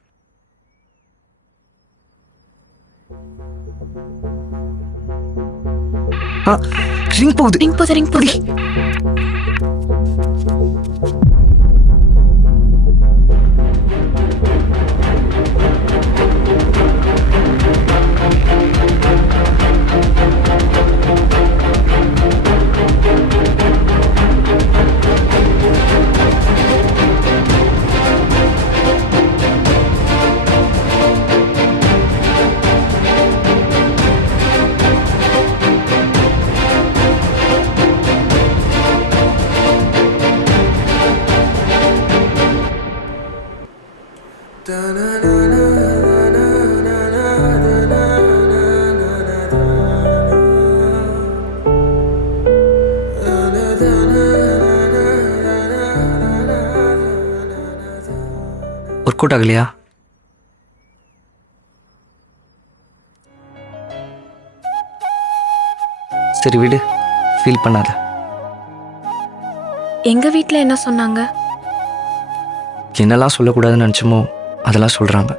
ரிங் போகுது. ரிங் போது, ரிங் போது. ஒர்க் அவுட் ஆகலையா? சரி விடு, ஃபீல் பண்ணாத. எங்க வீட்ல என்ன சொன்னாங்க? என்னெல்லாம் சொல்லக்கூடாதுன்னு நினச்சோமோ அதெல்லாம் சொல்கிறாங்க.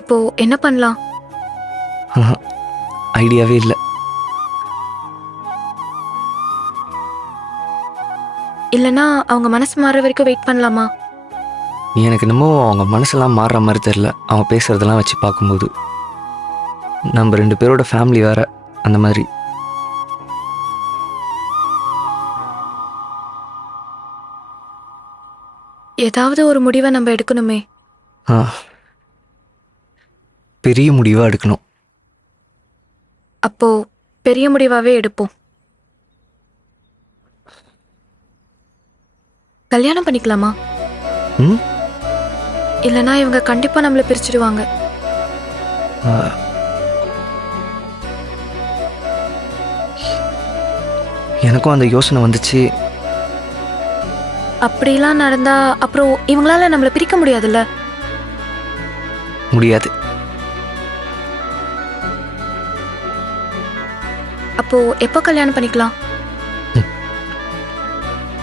இப்போ என்ன பண்ணலாம்? ஐடியாவே இல்லை. இல்லனா அவங்க மனசு மாற வரைக்கும் வெயிட் பண்ணலாமா? எனக்கு என்னமோ அவங்க மனசெல்லாம் மாறுற மாதிரி தெரில. அவங்க பேசுகிறதெல்லாம் வச்சு பார்க்கும்போது நம்ம 2 பேரோட ஃபேமிலி வேற, அந்த மாதிரி. ஏதாவது ஒரு முடிவை நம்ம எடுக்கணுமே. பெரிய முடிவாக எடுக்கணும். அப்போ பெரிய முடிவாவே எடுப்போம். கல்யாணம் பண்ணிக்கலாமா? ம் இல்லனா இவங்க கண்டிப்பா நம்மளை பிரிச்சிடுவாங்க. எனக்கும் அந்த யோசனை வந்துச்சு. அப்படிலாம் நடந்தா அப்புறம் இவங்களால நம்மளை பிரிக்க முடியாதுல்ல? முடியாது. அப்போ எப்போ கல்யாணம் பண்ணிக்கலாம்?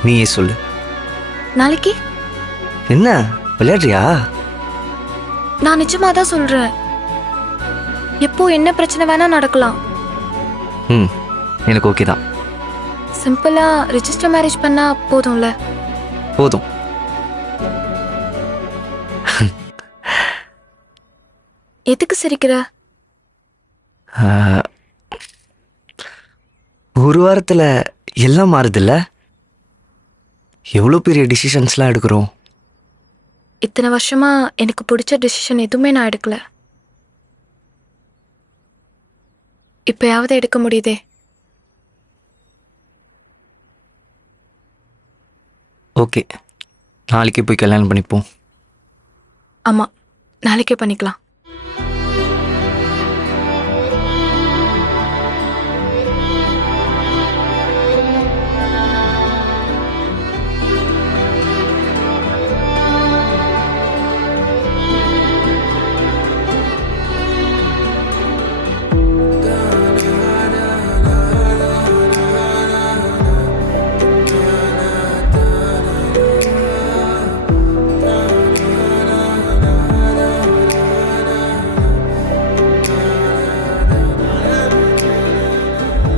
நீயே சொல்லு. நாளைக்கு? என்ன விளையாடுறியா? நான் நிஜமா தான் சொல்றேன். எப்போ என்ன பிரச்சனை வேணா நடக்கலாம். ம் எனக்கு ஓகே தான். சிம்பிளா ரெஜிஸ்டர் மேரேஜ் பண்ணா போதும்ல? போதும். எதுக்கு சிரிக்கிற? ஒரு வாரத்தில் எல்லாம் மாறுதில்ல? எவ்வளோ பெரிய டிசிஷன்ஸ்லாம் எடுக்கிறோம். இத்தனை வருஷமா எனக்கு பிடிச்ச டிசிஷன் எதுவுமே நான் எடுக்கல. இப்பயாவது எடுக்க முடியுதே. ஓகே, நாளைக்கு போய் கல்யாணம் பண்ணிப்போம். ஆமா, நாளைக்கே பண்ணிக்கலாம்.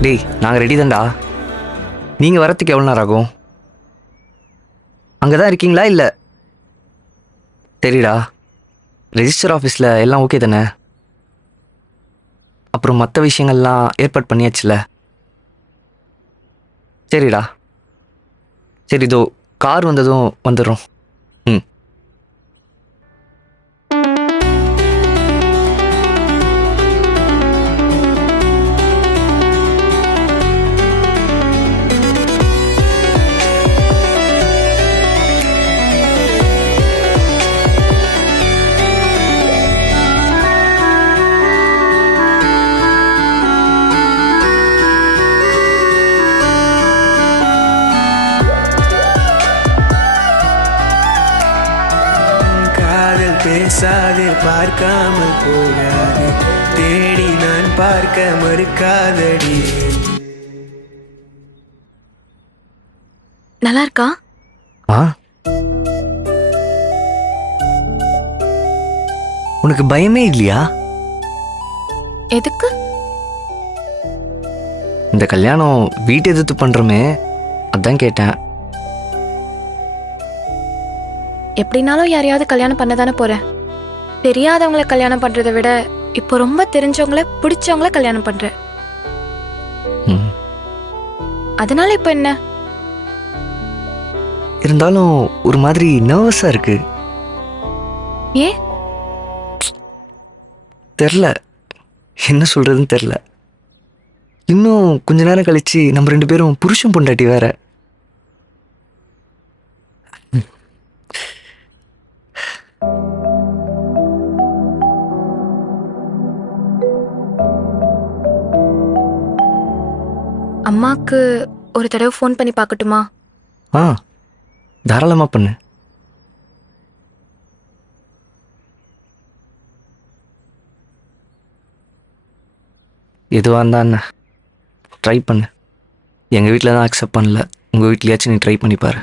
டேய், நாங்கள் ரெடி தான்டா. நீங்கள் வரத்துக்கு எவ்வளோ நேரம் ஆகும்? அங்கே தான் இருக்கீங்களா இல்லை? சரிடா, ரெஜிஸ்டர் ஆஃபீஸில் எல்லாம் ஓகே தானே? அப்புறம் மற்ற விஷயங்கள்லாம் ஏற்பாடு பண்ணியாச்சுல? சரிடா, சரி, இதோ கார் வந்ததும் வந்துடுறோம். ம். பேசாதே, பார்க்காமல் போகாதே, தேடி நான் பார்க்க மறுக்காதடி. நல்லா இருக்கா? ஆ, உனக்கு பயமே இல்லையா? எதுக்கு? இந்த கல்யாணம் வீட்டு எதிர்த்து பண்ணுறோமே, அதான் கேட்டேன். எப்படினாலும் யாரையாவது கல்யாணம் பண்ண தானே போறேன். தெரியாதவங்களை கல்யாணம் பண்றதை விட இப்போ ரொம்ப தெரிஞ்சவங்கள பிடிச்சவங்கள கல்யாணம் பண்றேன். ம். அதனால இப்போ என்ன? இருந்தாலும் ஒரு மாதிரி நர்வஸாக இருக்கு. ஏன்? தெரில, என்ன சொல்கிறதுன்னு தெரில. இன்னும் கொஞ்ச நேரம் கழிச்சு நம்ம 2 பேரும் புருஷன் பொண்டாட்டி வேற. அம்மாக்கு ஒரு தடவை ஃபோன் பண்ணி பார்க்கட்டுமா? ஆ, தாராளமாக பண்ணு. எதுவாக இருந்தா என்ன, ட்ரை பண்ணு. எங்கள் வீட்டில் தான் அக்செப்ட் பண்ணல, உங்கள் வீட்லையாச்சும் நீ ட்ரை பண்ணி பாரு.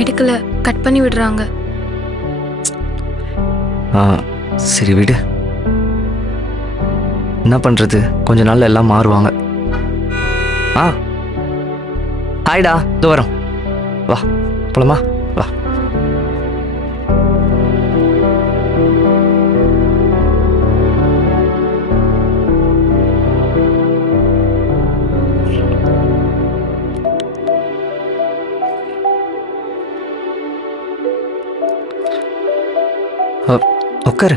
எடுக்கல, கட் பண்ணி விடுறாங்க. ஆ, சரி விடு. என்ன பண்ணுறது, கொஞ்ச நாள்ல எல்லாம் மாறுவாங்க. ஆ, ஹாய்டா, இதோ வரோம். வா போலாமா? வா. உட்காரு.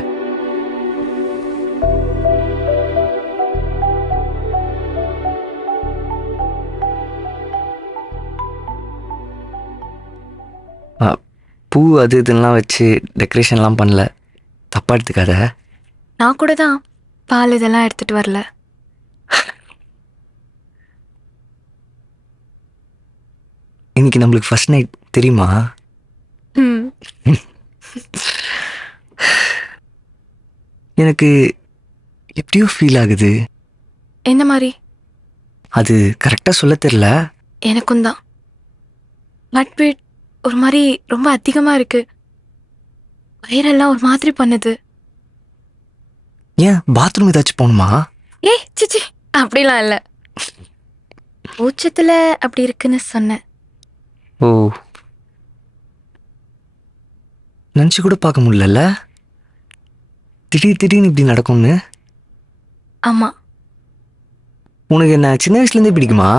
பூ அது இதெல்லாம் வச்சு டெக்கரேஷன்லாம் பண்ணல, தப்பா எடுத்துக்காத. நான் கூட தான் பால் இதெல்லாம் எடுத்துட்டு வரல. இன்னைக்கு நம்மளுக்கு ஃபர்ஸ்ட் நைட் தெரியுமா? ம். எனக்கு எப்படியோ ஃபீல் ஆகுது. எந்த மாதிரி? அது கரெக்டாக சொல்ல தெரியல. எனக்கும் தான். ஹார்ட் பீட் ஒரு மாதிரி ரொம்ப அதிகமாக இருக்கு. வயிறெல்லாம் ஒரு மாதிரி பண்ணுது. ஏன் பாத்ரூம் ஏதாச்சும் போகணுமா? ஏய் சிச்சி, அப்படிலாம் இல்லை. உச்சத்துல அப்படி இருக்குன்னு சொன்னேன். ஓ, நினச்சி கூட பார்க்க முடியல. திடீர்னு இப்படி நடக்கும்னு. ஆமா. உனக்கு என்ன சின்ன வயசுலேருந்தே பிடிக்குமா?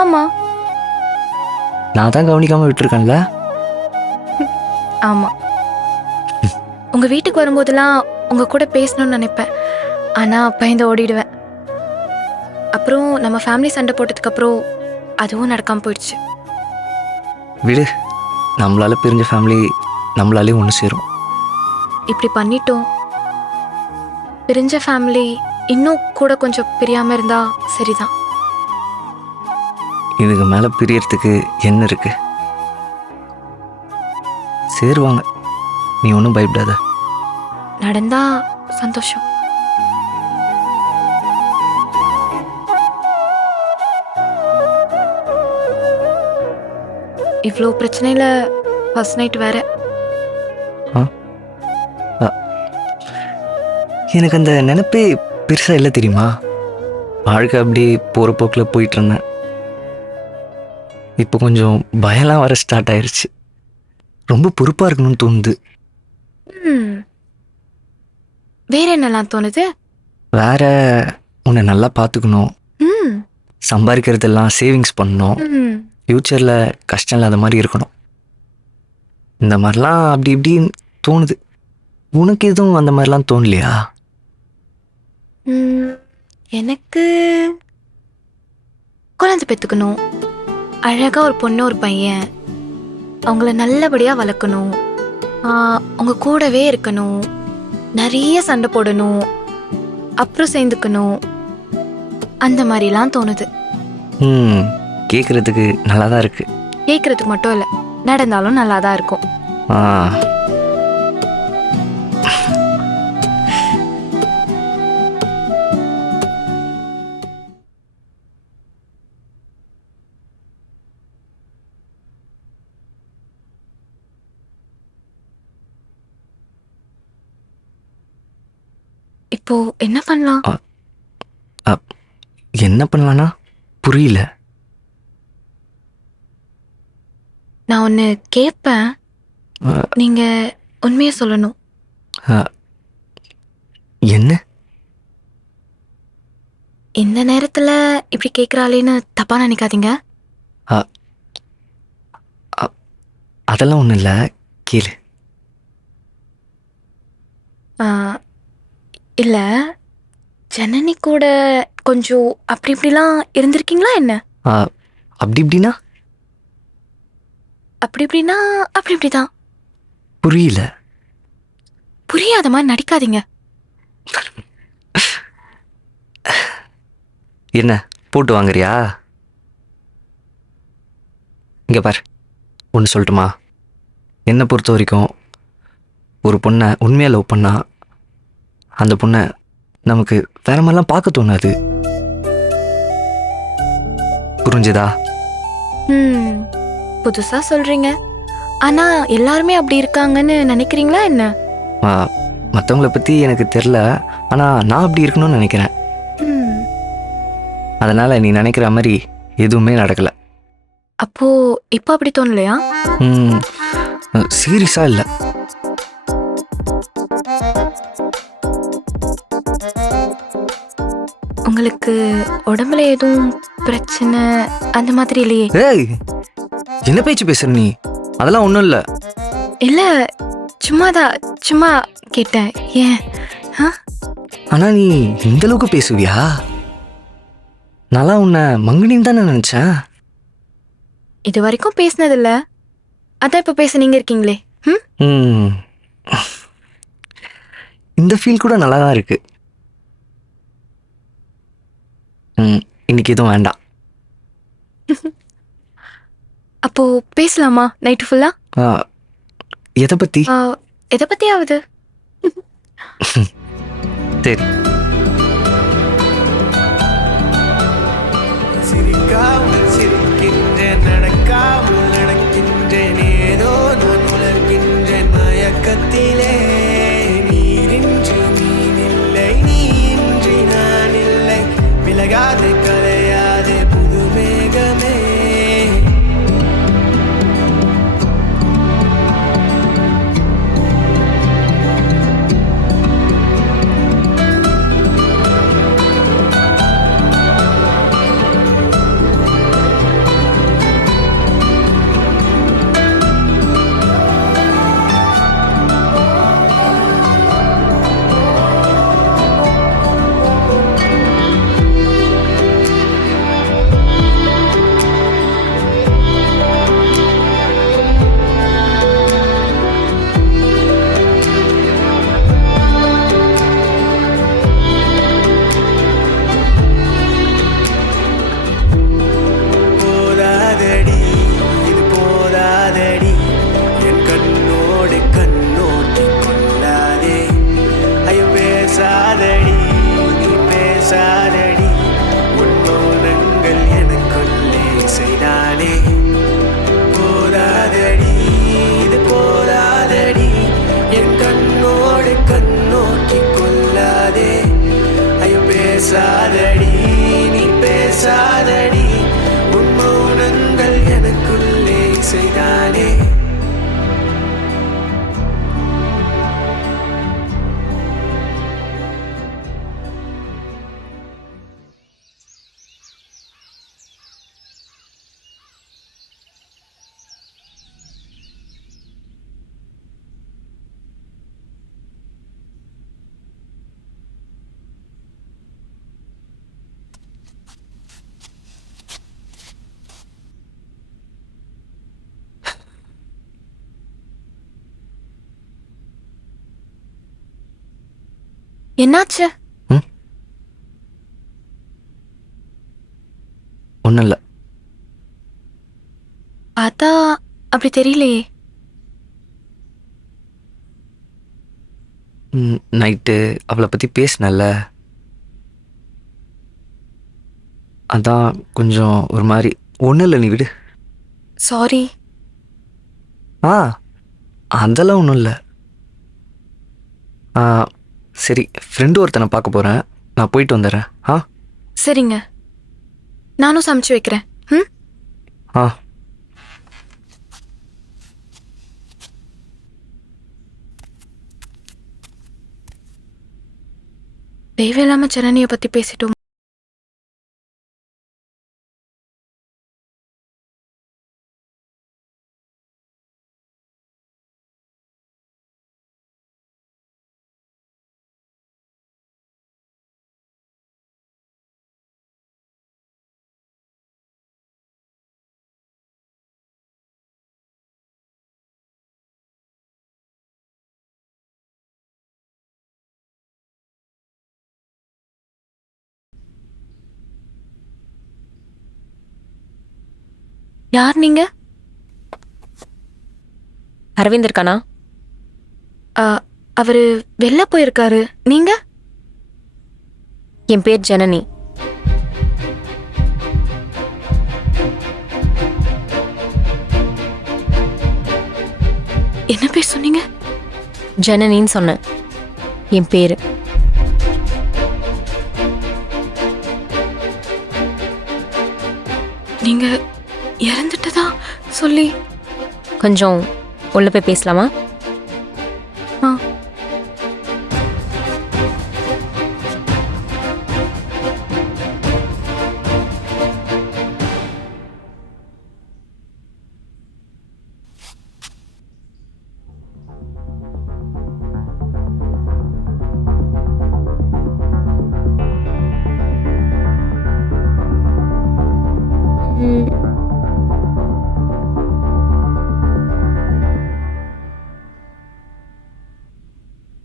ஆமா. நான் தான் கவனிக்காமல் விட்டுருக்கேன்ல. ஆமா. உங்க வீட்டுக்கு வரும்போதெல்லாம் உங்க கூட பேசணும்னு நினைப்பேன். ஆனா பயந்து ஓடிடுவேன். அப்புறம் நம்ம ஃபேமிலி சண்டை போட்டதுக்கு அப்புறம் அதுவும் நடக்காம போயிடுச்சு. விடு, நம்மளால பிரிஞ்ச ஃபேமிலி நம்மளாலே ஒன்று சேரும். இப்படி பண்ணிட்டோம். பிரிஞ்ச ஃபேமிலி இன்னும் கூட கொஞ்சம் பிரியாம இருந்தா சரிதான். இதுக்கு மேலே பிரியறதுக்கு என்ன இருக்கு? சேருவாங்க, நீ ஒன்றும் பயப்படாத. நடந்தா சந்தோஷம். இவ்வளோ பிரச்சனையில ஃபர்ஸ்ட் நைட் வேற. எனக்கு அந்த நினைப்பே பெருசாக இல்லை தெரியுமா. வாழ்க்கை அப்படி போகிற போக்கில் போயிட்டு இருந்தேன். இப்போ கொஞ்சம் பயம்லாம் வர ஸ்டார்ட் ஆயிடுச்சு. ரொம்ப பொறுப்பாக இருக்கணும்னு தோணுது. வேற என்னெல்லாம் தோணுது? வேற உன்னை நல்லா பார்த்துக்கணும், ம் சம்பாதிக்கிறதெல்லாம் சேவிங்ஸ் பண்ணணும், ம் ஃப்யூச்சரில் கஷ்டம் இல்லாத மாதிரி இருக்கணும். இந்த மாதிரிலாம் அப்படி இப்படின்னு தோணுது. உனக்கு எதுவும் அந்த மாதிரிலாம் தோணலையா? ம், எனக்கு குழந்தை பெற்றுக்கணும், அழகாக ஒரு பொண்ணு ஒரு பையன், அவங்கள நல்லபடியாக வளர்க்கணும், அவங்க கூடவே இருக்கணும், நிறைய சண்டை போடணும், அப்புறம் சேர்ந்துக்கணும், அந்த மாதிரிலாம் தோணுது. கேட்குறதுக்கு நல்லா தான் இருக்கு. கேட்குறதுக்கு மட்டும் இல்லை, நடந்தாலும் நல்லா தான் இருக்கும். ஆ, இப்போ என்ன பண்ணலாம்? என்ன பண்ணலான்னா புரியல. நான் ஒன்று கேட்பேன், நீங்க உண்மையை சொல்லணும். என்ன? இந்த நேரத்துல இப்படி கேட்குறாளேன்னு தப்பா நினைக்காதீங்க. அதெல்லாம் ஒன்றும் இல்லை, கேளு. இல்ல, ஜனனி கூட கொஞ்சம் அப்படி இப்படிலாம் இருந்திருக்கீங்களா என்ன? அப்படி இப்படின்னா? அப்படி இப்படின்னா அப்படி இப்படிதான். புரியல. புரியாத மாதிரி நடிக்காதீங்க. என்ன போட்டு வாங்குறியா? இங்கே பார், ஒன்று சொல்லட்டுமா? என்னை பொறுத்த வரைக்கும் ஒரு பொண்ணை உண்மையாக லவ் பண்ணா அந்த பொண்ணை நமக்கு வேற மாதிரிலாம் பார்க்க தோணாது. புரிஞ்சுதா? புதுசா சொல்றீங்க. ஆனா எல்லாருமே அப்படி இருக்காங்கன்னு நினைக்கிறீங்களா என்ன? மற்றவங்கள பற்றி எனக்கு தெரில, ஆனால் நான் அப்படி இருக்கணும்னு நினைக்கிறேன். அதனால் நீ நினைக்கிற மாதிரி எதுவுமே நடக்கலை. அப்போ இப்போ அப்படி தோணலையா? சீரியஸாக இல்லை. உங்களுக்கு உடம்புல எதுவும் பிரச்சனை அந்த மாதிரி இல்லையே? ஏய், என்ன பேச்சு பேசுற நீ? அதெல்லாம் ஒன்றும் இல்லை. இல்லை, சும்மா கேட்டேன். ஏன்? ஆனால் நீ இந்த அளவுக்கு பேசுவியா? நல்லா உன்னை மங்குனின்னு தானே நினச்சேன். இது வரைக்கும் பேசினதில்ல, அதான் இப்போ பேச நீங்க இருக்கீங்களே. இந்த ஃபீல் கூட நல்லா தான் இருக்கு. இன்னைக்கு எதுவும் வேண்டாம். அப்போ பேசலாமா நைட்டு ஃபுல்லா? எதை பற்றி? எதை பற்றியாவது. சரி. சிரிக்காமல் சிரிக்கின்றேன், நடக்காமல் நடக்கின்றேன், ஏதோ நான் உணர்கின்றேன். உலகத்திலே நீரின்றி நீனில்லை, நீ இன்றி நான் இல்லை. விலகாது கலையாது புது மேகமே. போதாதடி இது போதாதடி, என் கண்ணோடு கண்ணோட்டி கொள்ளாதே. ஐயோ பேசாதடி நீ பேசாதடி, உன் மௌனங்கள் எனக்குள்ளே செய்தானே. போதாதடி இது போதாதடி, என் கண்ணோடு கண்ணோட்டி கொள்ளாதே. ஐயோ பேசாதடி நீ பேசாதடி, உன் மௌனங்கள் எனக்குள்ளே செய்தானே. என்னாச்சு? ஒன்றும் இல்லை. பார்த்தா அப்படி தெரியலையே. நைட்டு அவளை பற்றி பேசினல்ல, அதான் கொஞ்சம் ஒரு மாதிரி. ஒன்றும் இல்லை, நீ விடு. சாரி. அதெல்லாம் ஒன்றும் இல்லை. சரி, ஃப்ரெண்டு ஒருத்தனை பார்க்க போகிறேன், நான் போயிட்டு வந்துடுறேன். சரிங்க, நானும் சமைச்சு வைக்கிறேன். ஆ தேவையில்லாம ஜனனியை பத்தி பேசிட்டோம். யார் நீங்க? அரவிந்த் இருக்கானா? அவரு வெளில போயிருக்காரு. நீங்க? என் பேர் ஜனனி. என்ன பேர் சொன்னீங்க? ஜனனின்னு சொன்னேன். என் பேரு. நீங்க இறந்துட்டதா சொல்லி கொஞ்சம் உள்ள போய் பேசலாமா?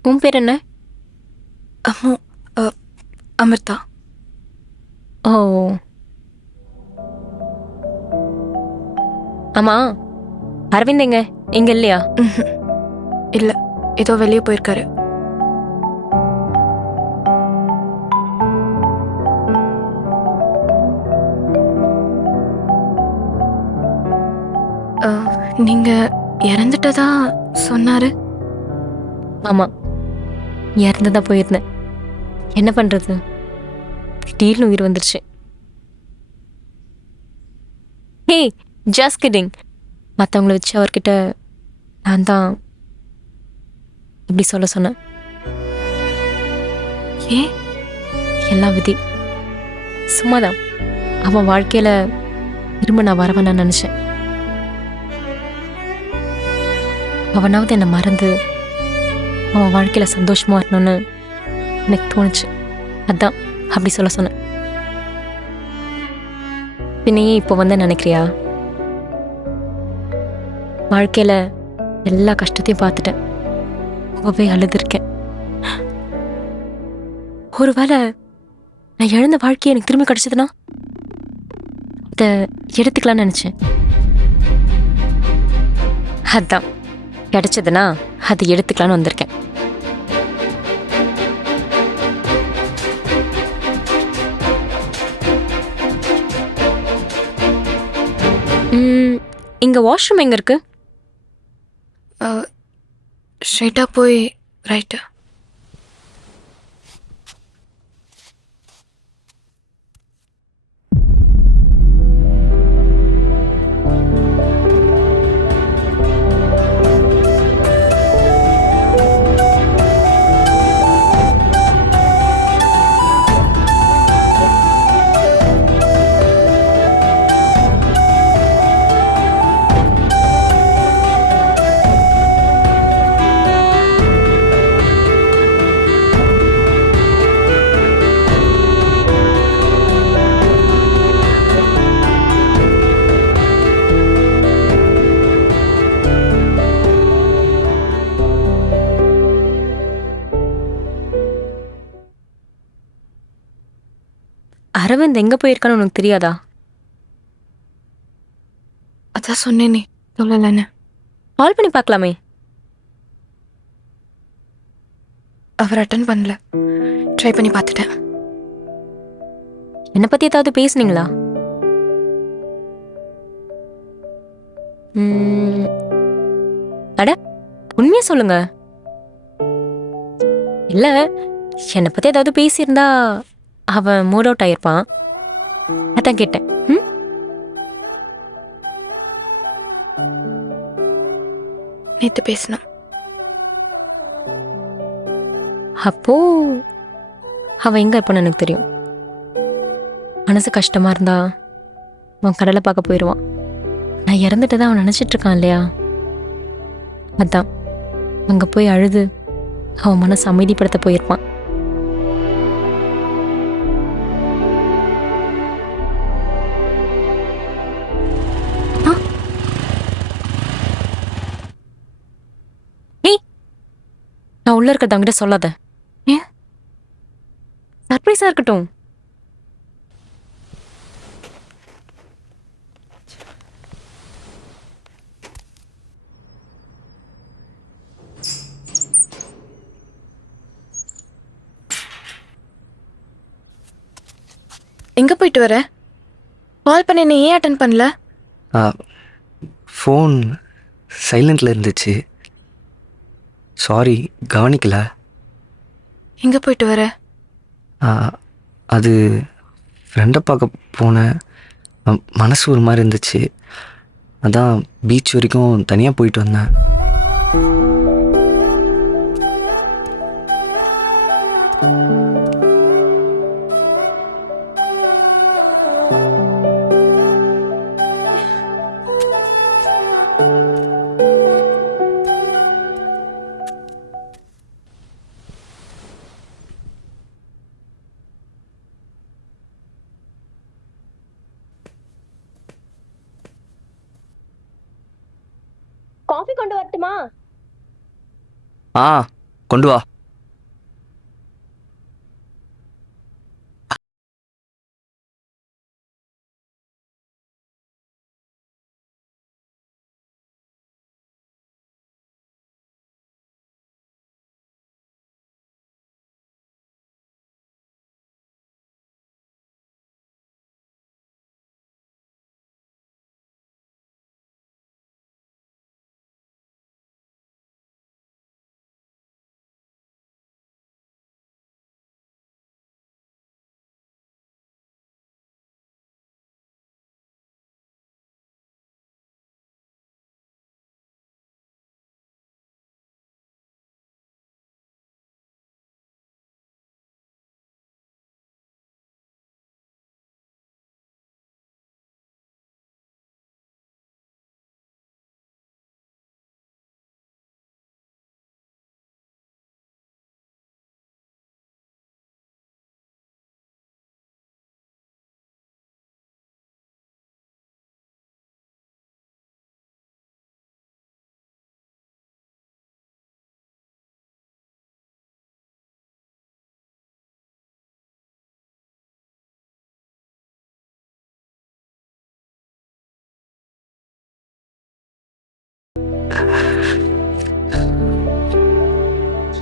உன் பேர் என்ன? அமிர்தா. ஓ, ஆமா, அரவிந்த் எங்க இல்லையா? இல்ல, ஏதோ வெளியே போயிருக்காரு. நீங்க இறந்துட்டதா சொன்னாரு. ஆமாம், இறந்து தான் போயிருந்தேன். என்ன பண்ணுறது, திடீர்னு உயிர் வந்துருச்சு. ஹே, ஜஸ்ட் கிட்டிங். மற்றவங்கள வச்சு அவர்கிட்ட நான் தான் இப்படி சொல்ல சொன்னேன். ஏன்? எல்லாம் விதி. சும்மாதான் அவன் வாழ்க்கையில் திரும்ப நான் வரவன் நான் நினச்சேன். அவனாவது என்னை மறந்து அவன் வாழ்க்கையில் சந்தோஷமாக இருக்கணும்னு எனக்கு தோணுச்சு. அதான் அப்படி சொல்ல சொன்னேன். பின்னையே இப்போ வந்து நினைக்கிறியா? வாழ்க்கையில் எல்லா கஷ்டத்தையும் பார்த்துட்டேன். ரொம்பவே அழுதுருக்கேன். ஒருவேளை நான் இழந்த வாழ்க்கையை எனக்கு திரும்பி கிடைச்சதுன்னா அதை எடுத்துக்கலாம்னு நினச்சேன். அதான் கிடைச்சதுன்னா அதை எடுத்துக்கலான்னு வந்திருக்கேன். இங்கே வாஷ்ரூம் எங்கே இருக்கு? ஸ்ட்ரைட்டாக போய் ரைட்டு. அரவிந்த் எங்கே போயிருக்கான்னு உனக்கு தெரியாதா? அதான் சொன்னேனே, சொல்லலைன்னு. கால் பண்ணி பார்க்கலாமே. அவர் அட்டன் பண்ணல. ட்ரை பண்ணி பார்த்துட்டேன். என்னை பற்றி ஏதாவது பேசுனீங்களா? அட, உண்மையா சொல்லுங்க. இல்லை, என்னை பற்றி ஏதாவது பேசியிருந்தா அவன் மூட் அவுட் ஆயிருப்பான். அதான் கேட்டேன். நேற்று பேசணும். அப்போ அவன் எங்க இருப்பான்னு எனக்கு தெரியும். மனசு கஷ்டமா இருந்தா அவன் கடலை பார்க்க போயிடுவான். நான் இறந்துட்டு தான் அவன் நினைச்சிட்டு இருக்கான் இல்லையா? அதான் அங்க போய் அழுது அவன் மனசு அமைதிப்படுத்த போயிருப்பான். நான் உள்ள இருக்கிறத அவங்கிட்ட சொல்லாத. ஏன்? சர்ப்ரைஸா இருக்கட்டும். எங்கே போயிட்டு வர? கால் பண்ண நீ ஏன் அட்டன் பண்ணல? ஃபோன் சைலண்டில் இருந்துச்சு. சாரி, கவனிக்கல. எங்கே போயிட்டு வர? அது ஃப்ரெண்டை பார்க்க போனேன். மனசு ஒரு மாதிரி இருந்துச்சு. அதான் பீச் வரைக்கும் தனியாக போயிட்டு வந்தேன். காஃபி கொண்டு வரட்டுமா? கொண்டு வா.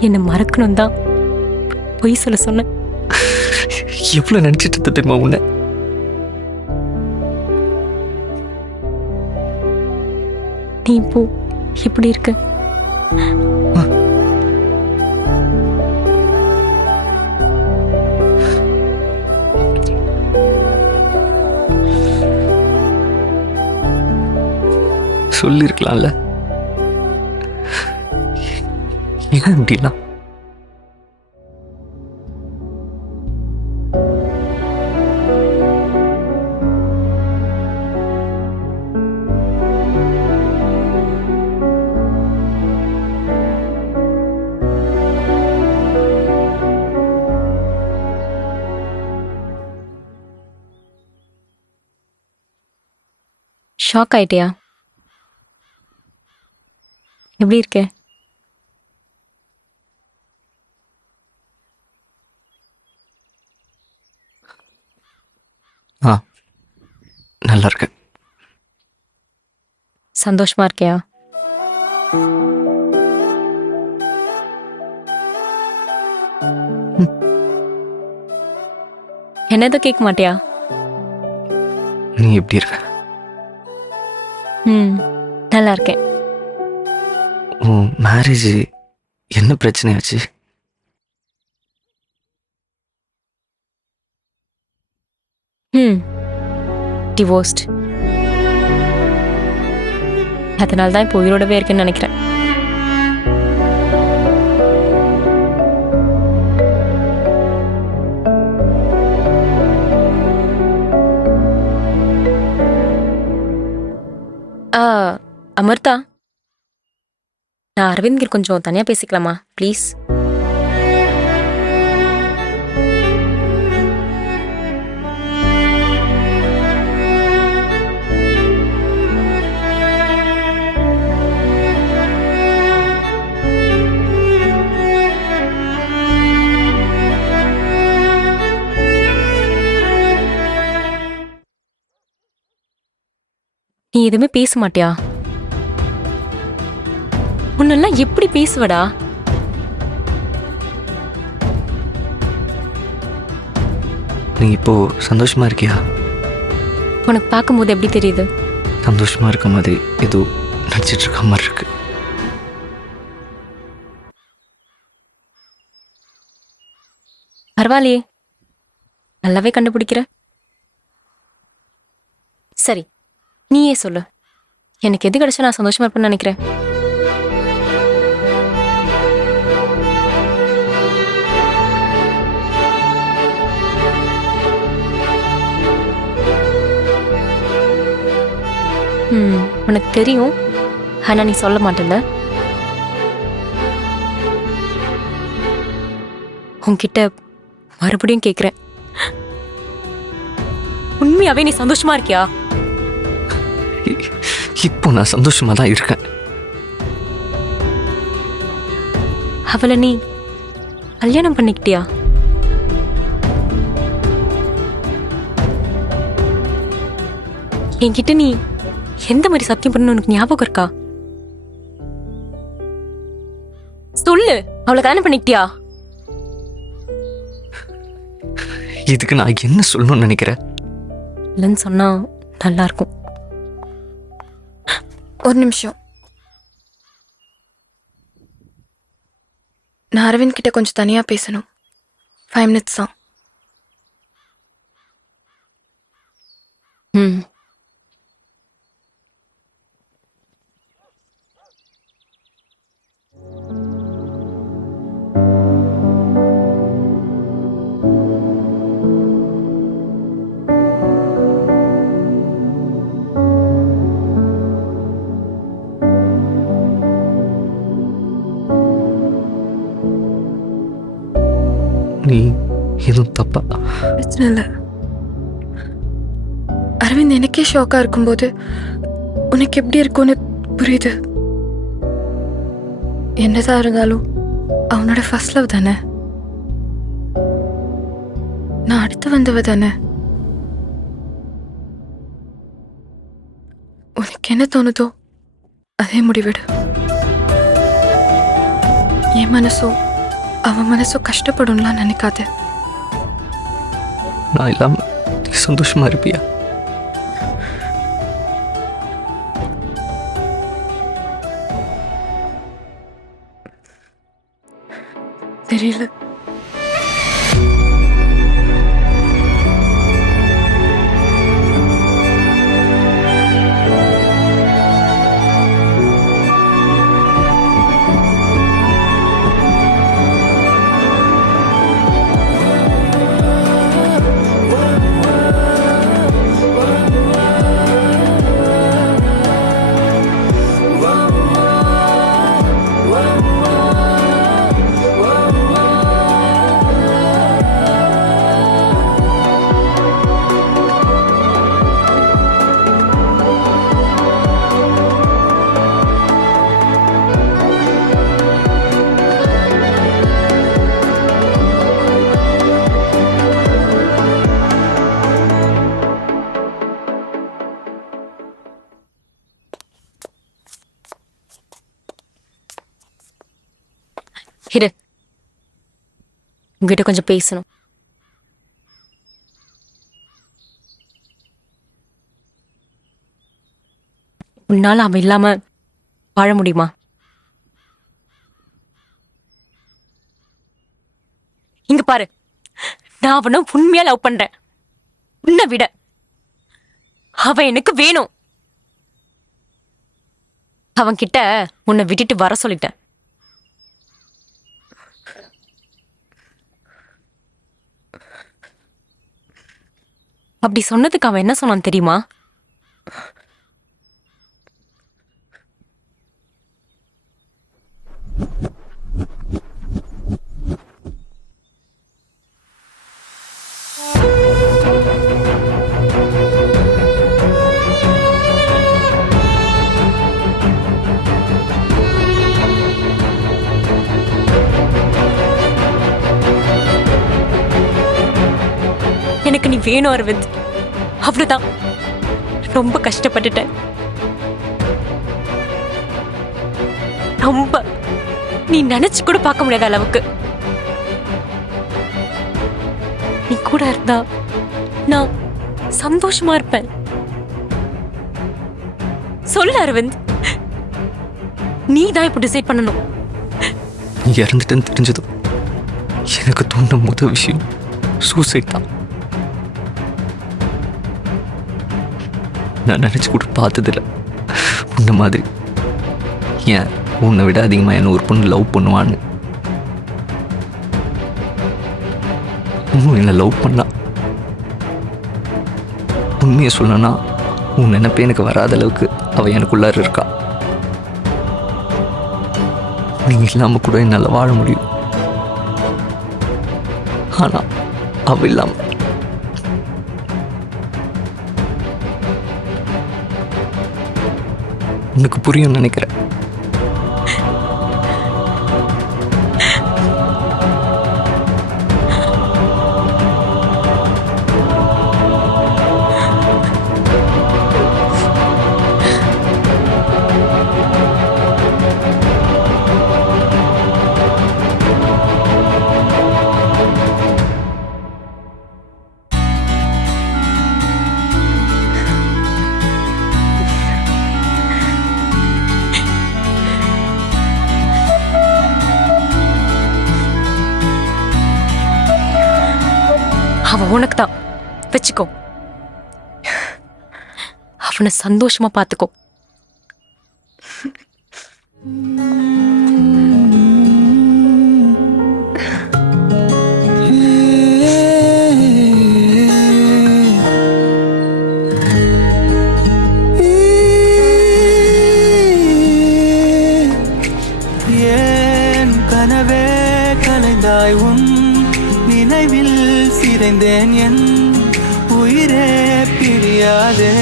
என்னை மறக்கணும் தான் பொய் சொல்ல சொன்னேன். எவ்வளோ நினச்சிட்டு இருந்த தெரியுமா உன்னை? நீ இப்போ எப்படி இருக்க? சொல்லியிருக்கலாம்ல. ஏன் இப்படிலாம்? ஷாக் ஆயிட்டியா? எப்படி இருக்க? ஆ, நல்லா இருக்கேன். சந்தோஷமா இருக்கியா? என்னதும் கேட்க மாட்டியா? நீ எப்படி இருக்க? நல்லா இருக்கேன். உன் மேரேஜ் என்ன பிரச்சனையாச்சு? டிவோர்ஸ்ட். அதனால தான் இப்போ உயிரோடவே இருக்குன்னு நினைக்கிறேன். அமிர்தா, நான் அரவிந்த் கொஞ்சம் தனியா பேசிக்கலாமா ப்ளீஸ்? நீ எதுவுமே பேச மாட்டியா? உன்னெல்லாம் எப்படி பேசுவடா? நீ இப்போ சந்தோஷமா இருக்கியா? உனக்கு பார்க்கும்போது எப்படி தெரியுது? சந்தோஷமா இருக்க மாதிரி ஏதோ நடிச்சிட்டு இருக்க மாதிரி இருக்கு. பரவாயில்லையே, நல்லாவே கண்டுபிடிக்கிற. சரி, நீயே சொல்லு, எனக்கு எது கிடைச்சா நான் சந்தோஷமா இருப்பேன்னு நினைக்கிறேன்? உனக்கு தெரியும், ஆனா நீ சொல்ல மாட்டேல்ல. உன்கிட்ட மறுபடியும் கேக்குறேன், உண்மையாவே நீ சந்தோஷமா இருக்கியா? இப்போ நான் சந்தோஷமா தான் இருக்கேன். அவளை நீ கல்யாணம் பண்ணிக்கிட்டியா? என்கிட்ட நீ எந்த மாதிரி சத்தியம் பண்ணு உனக்கு ஞாபகம் இருக்கா? சொல்லு, அவளை கல்யாணம் பண்ணிக்கிட்டியா? இதுக்கு நான் என்ன சொல்லணும்னு நினைக்கிறேன்? இல்லைன்னு சொன்னா நல்லா இருக்கும். ஒரு நிமிஷம், நான் அரவிந்த் கிட்ட கொஞ்சம் தனியா பேசணும். 5 minutes தான். நீ எதுவும் தப்பா? பிரச்சனை இல்லை அரவிந்த். எனக்கே ஷாக்கா இருக்கும்போது உனக்கு எப்படி இருக்கும்னு புரியுது. என்னதான் இருந்தாலும் அவனோட ஃபர்ஸ்ட் லவ் தானே, நான் அடுத்து வந்தவ தானே. உனக்கு என்ன தோணுதோ அதே முடிவிடு. என் மனசோ அவன் மனசு கஷ்டப்படும்லாம் நினைக்காத. நான் இல்லாம நீ சந்தோஷமா இருப்பியா? தெரியல. இரு, உங்ககிட்ட கொஞ்சம் பேசணும். உன்னால அவன் இல்லாம வாழ முடியுமா? இங்க பாரு, நான் அவனை உண்மையா லவ் பண்றேன். உன்னை விட அவன் எனக்கு வேணும். அவன் கிட்ட உன்னை விட்டுட்டு வர சொல்லிட்டேன். அப்படி சொன்னதுக்கு அவன் என்ன சொன்னான் தெரியுமா? எனக்கு நீ வேணும் அரவிந்த், அவ்வளவுதான். ரொம்ப கஷ்டப்பட்டுட்டேன். ரொம்ப நீ நினைச்சு கூட பார்க்க முடியாத அளவுக்கு. நீ கூட இருந்தா நான் சந்தோஷமா இருப்பேன். சொல்லு அரவிந்த், நீ தான் இப்ப டிசைட் பண்ணணும். நீ இறந்துட்டேன்னு தெரிஞ்சதும் எனக்கு தோன்ற முதல் விஷயம் சூசைட் தான். நான் நினச்சி கூட பார்த்ததில்ல உன்ன மாதிரி. ஏன் உன்னை விட அதிகமாக என்ன ஒரு பொண்ணு லவ் பண்ணுவான்னு. இன்னும் என்னை லவ் பண்ணா. உண்மையை சொல்லணும்னா உன் நினைப்பே எனக்கு வராத அளவுக்கு அவள் எனக்குள்ளார இருக்கா. நீ இல்லாமல் கூட என்னால் வாழ முடியும். ஆனால் அவள் இல்லாமல் உனக்கு புரியும் நினைக்கிறேன். அவன் உனக்கு தான், வச்சுக்கோ. அவனை சந்தோஷமா பார்த்துக்கோ. ஏன் கனவே கலைந்தாய் உன் நினைவில் சிதைந்தேன், என் உயிரே பிரியாதே.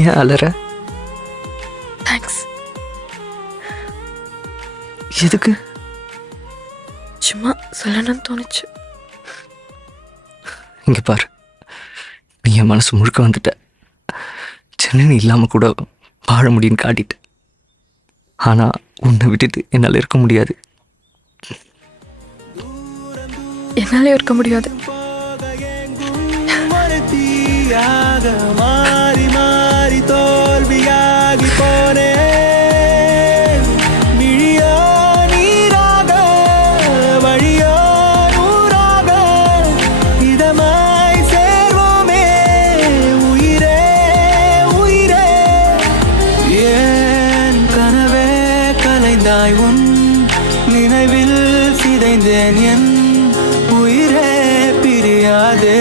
ஏன் அலற? தேங்க்ஸ். எதுக்கு? சும்மா சொல்லணும்னு தோணுச்சு. இங்கே பாரு, நீ என் மனசு முழுக்க வந்துட்ட. சென்னை இல்லாமல் கூட வாழ முடியும்னு காட்டிட்ட. ஆனால் உன்னை விட்டுட்டு என்னால் இருக்க முடியாது. என்னாலே இருக்க முடியாது. ஒரு தீயாக மாறி மாறி தோல்வியாகி போனே. மிழியோ நீராக வழியோ நூறாக இதமாய் சேர்வோமே உயிரே உயிரே. ஏன் கனவே கலைந்தாய் உன் நினைவில் சிதைந்தேன் என் உயிரே பிரியாதே.